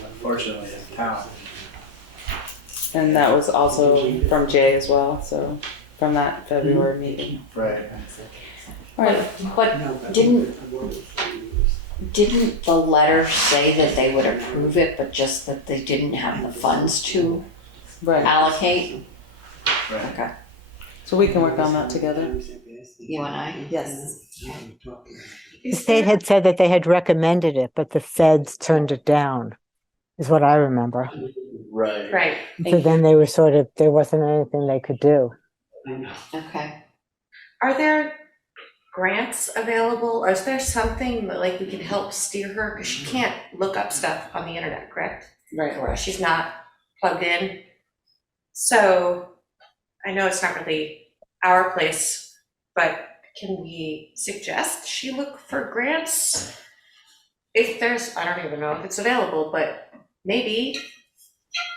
Unfortunately, in town. And that was also from Jay as well, so from that February meeting. Right. Right. But didn't the letter say that they would approve it, but just that they didn't have the funds to allocate? Right. Okay. So we can work on that together. You and I? Yes. The state had said that they had recommended it, but the feds turned it down, is what I remember. Right. Right. So then they were there wasn't anything they could do. Okay. Are there grants available, or is there something that like we can help steer her? Because she can't look up stuff on the internet, correct? Right. She's not plugged in. So I know it's not really our place, but can we suggest she look for grants? If there's, I don't even know if it's available, but maybe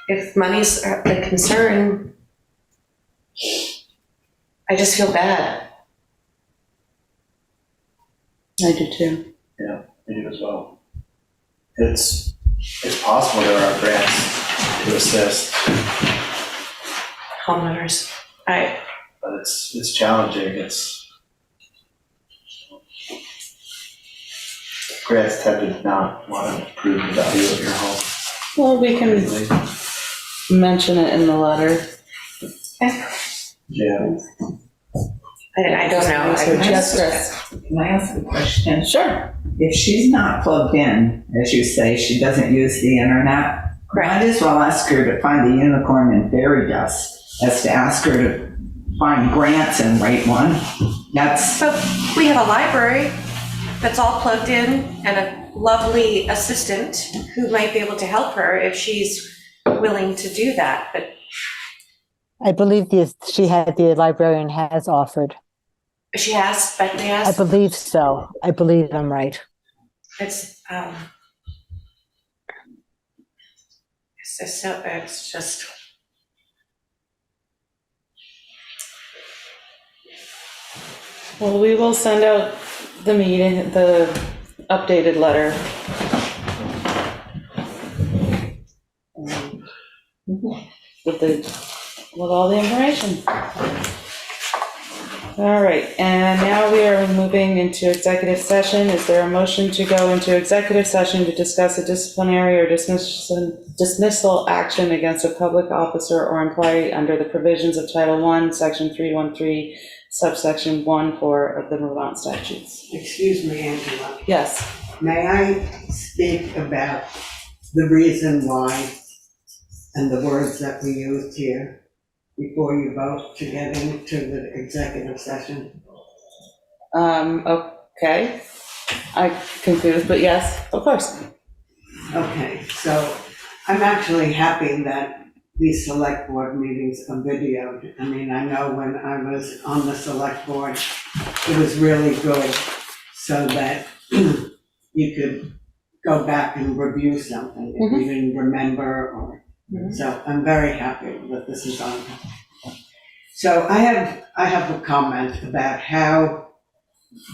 if money's a concern, I just feel bad. I do too. Yeah, I do as well. It's possible there are grants to assist, Homeowners, but it's challenging. Grants tend to not want to improve the value of your home. Well, we can mention it in the letter. Yeah. I don't know. Yes, Chris. Can I ask a question? Sure. If she's not plugged in, as you say, she doesn't use the internet, might as well ask her to find the unicorn in fairy dust as to ask her to find grants and write one. So we have a library that's all plugged in and a lovely assistant who might be able to help her if she's willing to do that. But I believe the librarian has offered. she has, Bethany has. I believe so. I believe I'm right. It's just. Well, we will send out the updated letter. With all the information. All right, and now we are moving into executive session. Is there a motion to go into executive session to discuss a disciplinary or dismissal action against a public officer or employee under the provisions of Title I, Section 313, subsection 1-4 of the Vermont statutes? Excuse me, Angela. Yes. may I speak about the reason why and the words that we used here before you vote to get into the executive session? Okay. I'm confused, but yes, of course. Okay, so I'm actually happy that these select board meetings are videoed. I mean, I know when I was on the select board, it was really good so that you could go back and review something if you didn't remember or, so I'm very happy that this is on. So I have a comment about how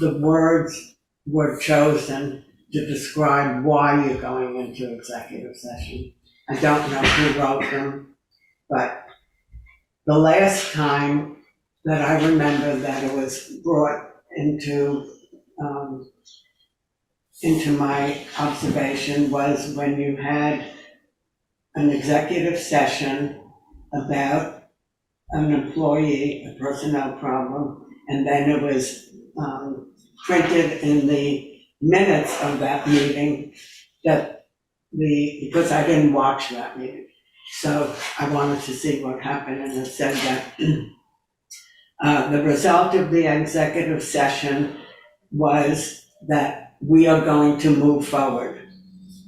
the words were chosen to describe why you're going into executive session. I don't know who wrote them, but the last time that I remember that it was brought into my observation was when you had an executive session about an employee, a personnel problem, and then it was printed in the minutes of that meeting that because I didn't watch that meeting. So I wanted to see what happened, and it said that the result of the executive session was that we are going to move forward.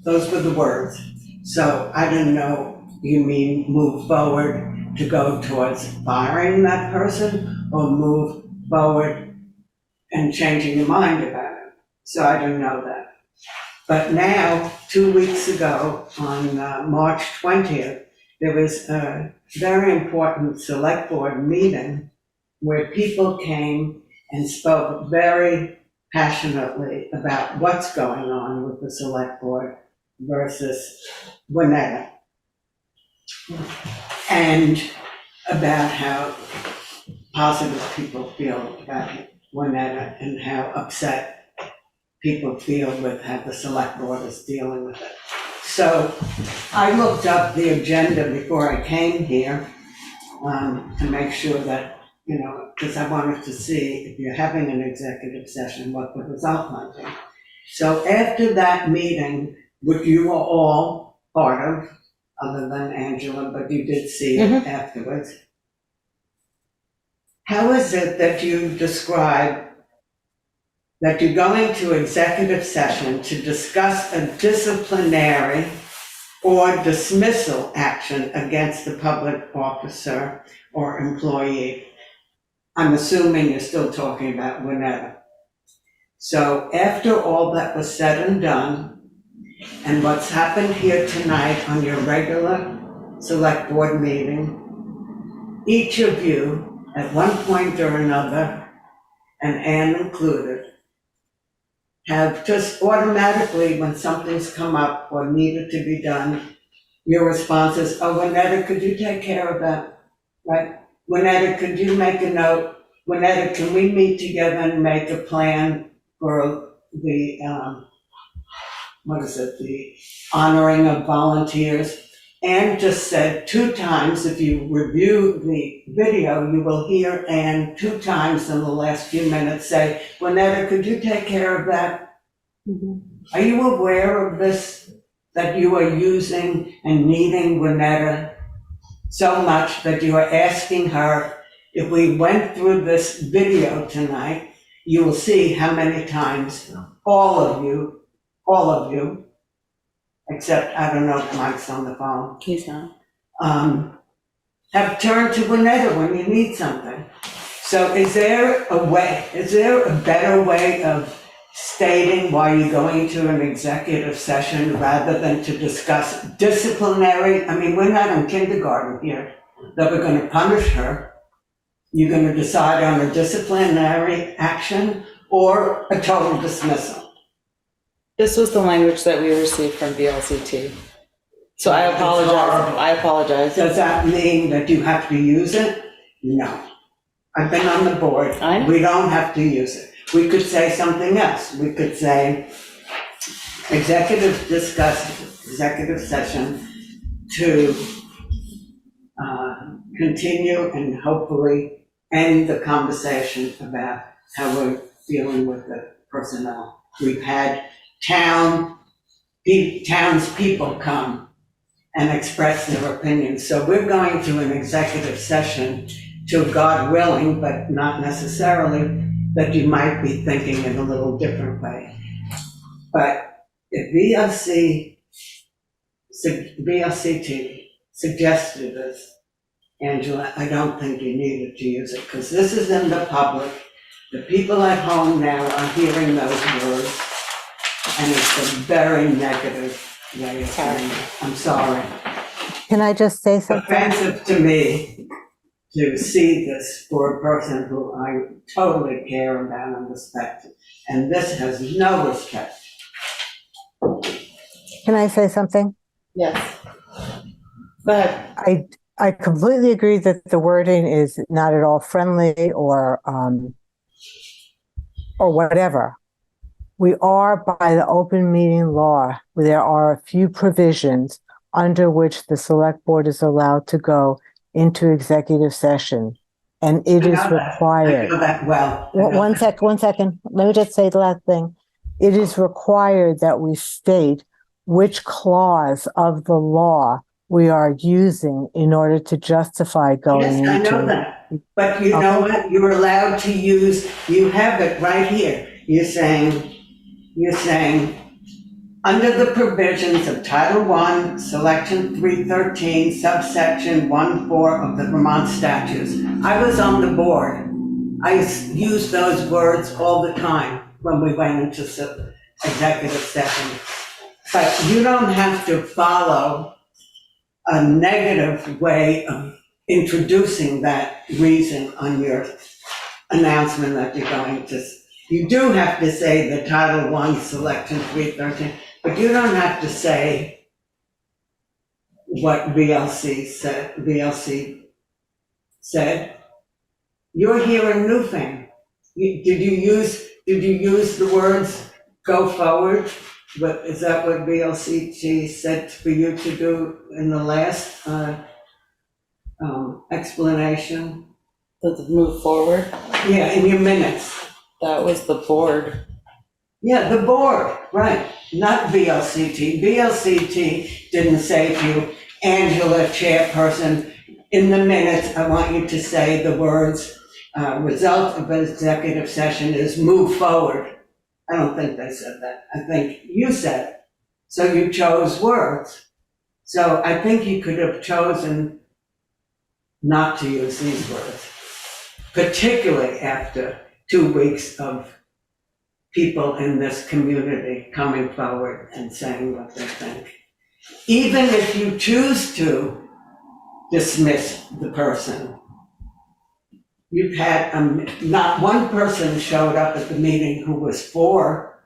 Those were the words. So I didn't know, you mean move forward to go towards firing that person or move forward and changing your mind about it? So I didn't know that. But now, 2 weeks ago, on March 20th, there was a very important select board meeting where people came and spoke very passionately about what's going on with the select board versus Winetta, and about how positive people feel about Winetta and how upset people feel with how the select board is dealing with it. So I looked up the agenda before I came here to make sure that, because I wanted to see if you're having an executive session, what the result might be. So after that meeting, which you were all part of, other than Angela, but you did see it afterwards, how is it that you describe that you're going to executive session to discuss a disciplinary or dismissal action against a public officer or employee? I'm assuming you're still talking about Winetta. So after all that was said and done, and what's happened here tonight on your regular select board meeting, each of you, at one point or another, and Ann included, have just automatically, when something's come up or needed to be done, your response is, oh, Winetta, could you take care of that? Right? Winetta, could you make a note? Winetta, can we meet together and make a plan for the, the honoring of volunteers? Ann just said 2 times, if you review the video, you will hear Ann 2 times in the last few minutes say, Winetta, could you take care of that? Are you aware of this, that you are using and needing Winetta so much that you are asking her, if we went through this video tonight, you will see how many times all of you, except I don't know if Mike's on the phone. He's not. Have turned to Winetta when you need something. So is there a better way of stating why you're going to an executive session rather than to discuss disciplinary? I mean, we're not in kindergarten here, that we're going to punish her. You're going to decide on a disciplinary action or a total dismissal. This was the language that we received from VLCT. So I apologize. Does that mean that you have to use it? No. I've been on the board. We don't have to use it. We could say something else. We could say executive session to continue and hopefully end the conversation about how we're dealing with the personnel. We've had townspeople come and express their opinions. So we're going to an executive session to, God willing, but not necessarily, that you might be thinking in a little different way. But if VLCT suggested this, Angela, I don't think you needed to use it, because this is in the public. The people at home now are hearing those words, and it's a very negative way of saying it. I'm sorry. Can I just say something? Offensive to me to see this for a person who I totally care about and respect. And this has no respect. Can I say something? Yes. Go ahead. I completely agree that the wording is not at all friendly or whatever. We are, by the open meeting law, there are a few provisions under which the select board is allowed to go into executive session, and it is required. I know that well. One second. Let me just say the last thing. It is required that we state which clause of the law we are using in order to justify going into. Yes, I know that. But you know what? You're allowed to use, you have it right here. You're saying, under the provisions of Title I, Section 313, subsection 1(4) of the Vermont statutes. I was on the board. I used those words all the time when we went into executive session. But you don't have to follow a negative way of introducing that reason on your announcement that you're going to. You do have to say the Title I, Section 313, but you don't have to say what VLC said. You're here in Newfane. Did you use the words "go forward"? Is that what VLCT said for you to do in the last explanation? To move forward? Yeah, in your minutes. That was the board. Yeah, the board, right, not VLCT. VLCT didn't say to you, Angela, chairperson, in the minutes, I want you to say the words, result of an executive session is move forward. I don't think they said that. I think you said it. So you chose words. So I think you could have chosen not to use these words, particularly after 2 weeks of people in this community coming forward and saying what they think. Even if you choose to dismiss the person, you've had, not one person showed up at the meeting who was for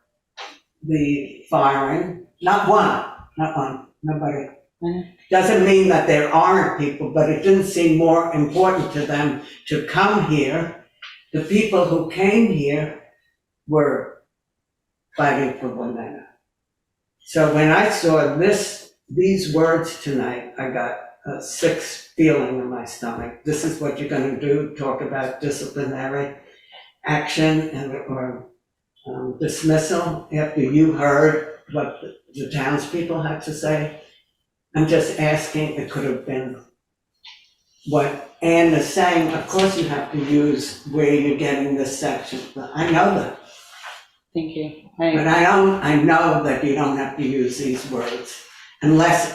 the firing. Not one, nobody. Doesn't mean that there aren't people, but it didn't seem more important to them to come here. The people who came here were fighting for one another. So when I saw these words tonight, I got a sick feeling in my stomach. This is what you're going to do, talk about disciplinary action or dismissal after you heard what the townspeople had to say. I'm just asking, it could have been what Ann is saying. Of course you have to use where you're getting this section. I know that. Thank you. But I know that you don't have to use these words unless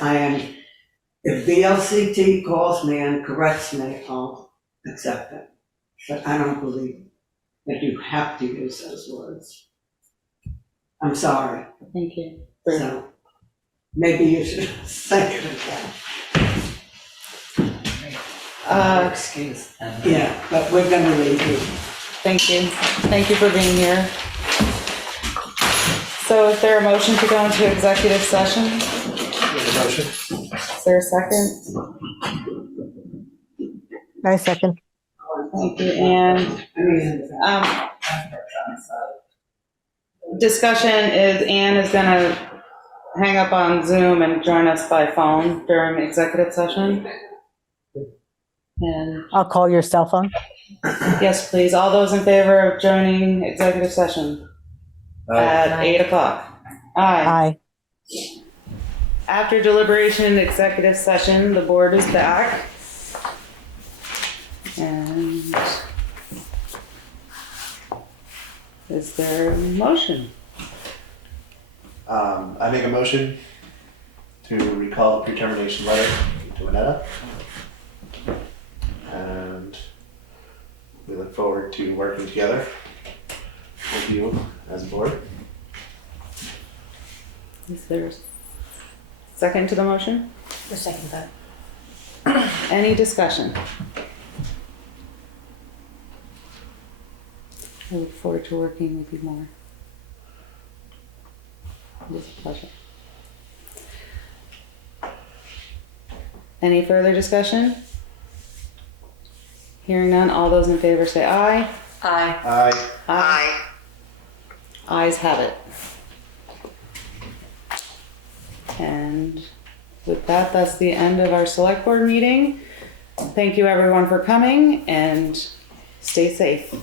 if VLCT calls me and corrects me, I'll accept it. But I don't believe that you have to use those words. I'm sorry. Thank you. So maybe you should say it again. Excuse. Yeah, but we're gonna leave you. Thank you. Thank you for being here. So is there a motion to go into executive session? Motion. Is there a second? I second. Thank you, and discussion is Ann is gonna hang up on Zoom and join us by phone during executive session. And I'll call your cell phone. yes, please, all those in favor of joining executive session at 8 o'clock. Aye. Aye. After deliberation and executive session, the board is back. And is there a motion? I make a motion to recall the pre-termination letter to Annetta. And we look forward to working together with you as a board. Is there a second to the motion? The second that. Any discussion? I look forward to working with you more. It is a pleasure. Any further discussion? Hearing none, all those in favor say aye. Aye. Aye. Aye. Ayes have it. And with that, that's the end of our select board meeting. Thank you everyone for coming and stay safe.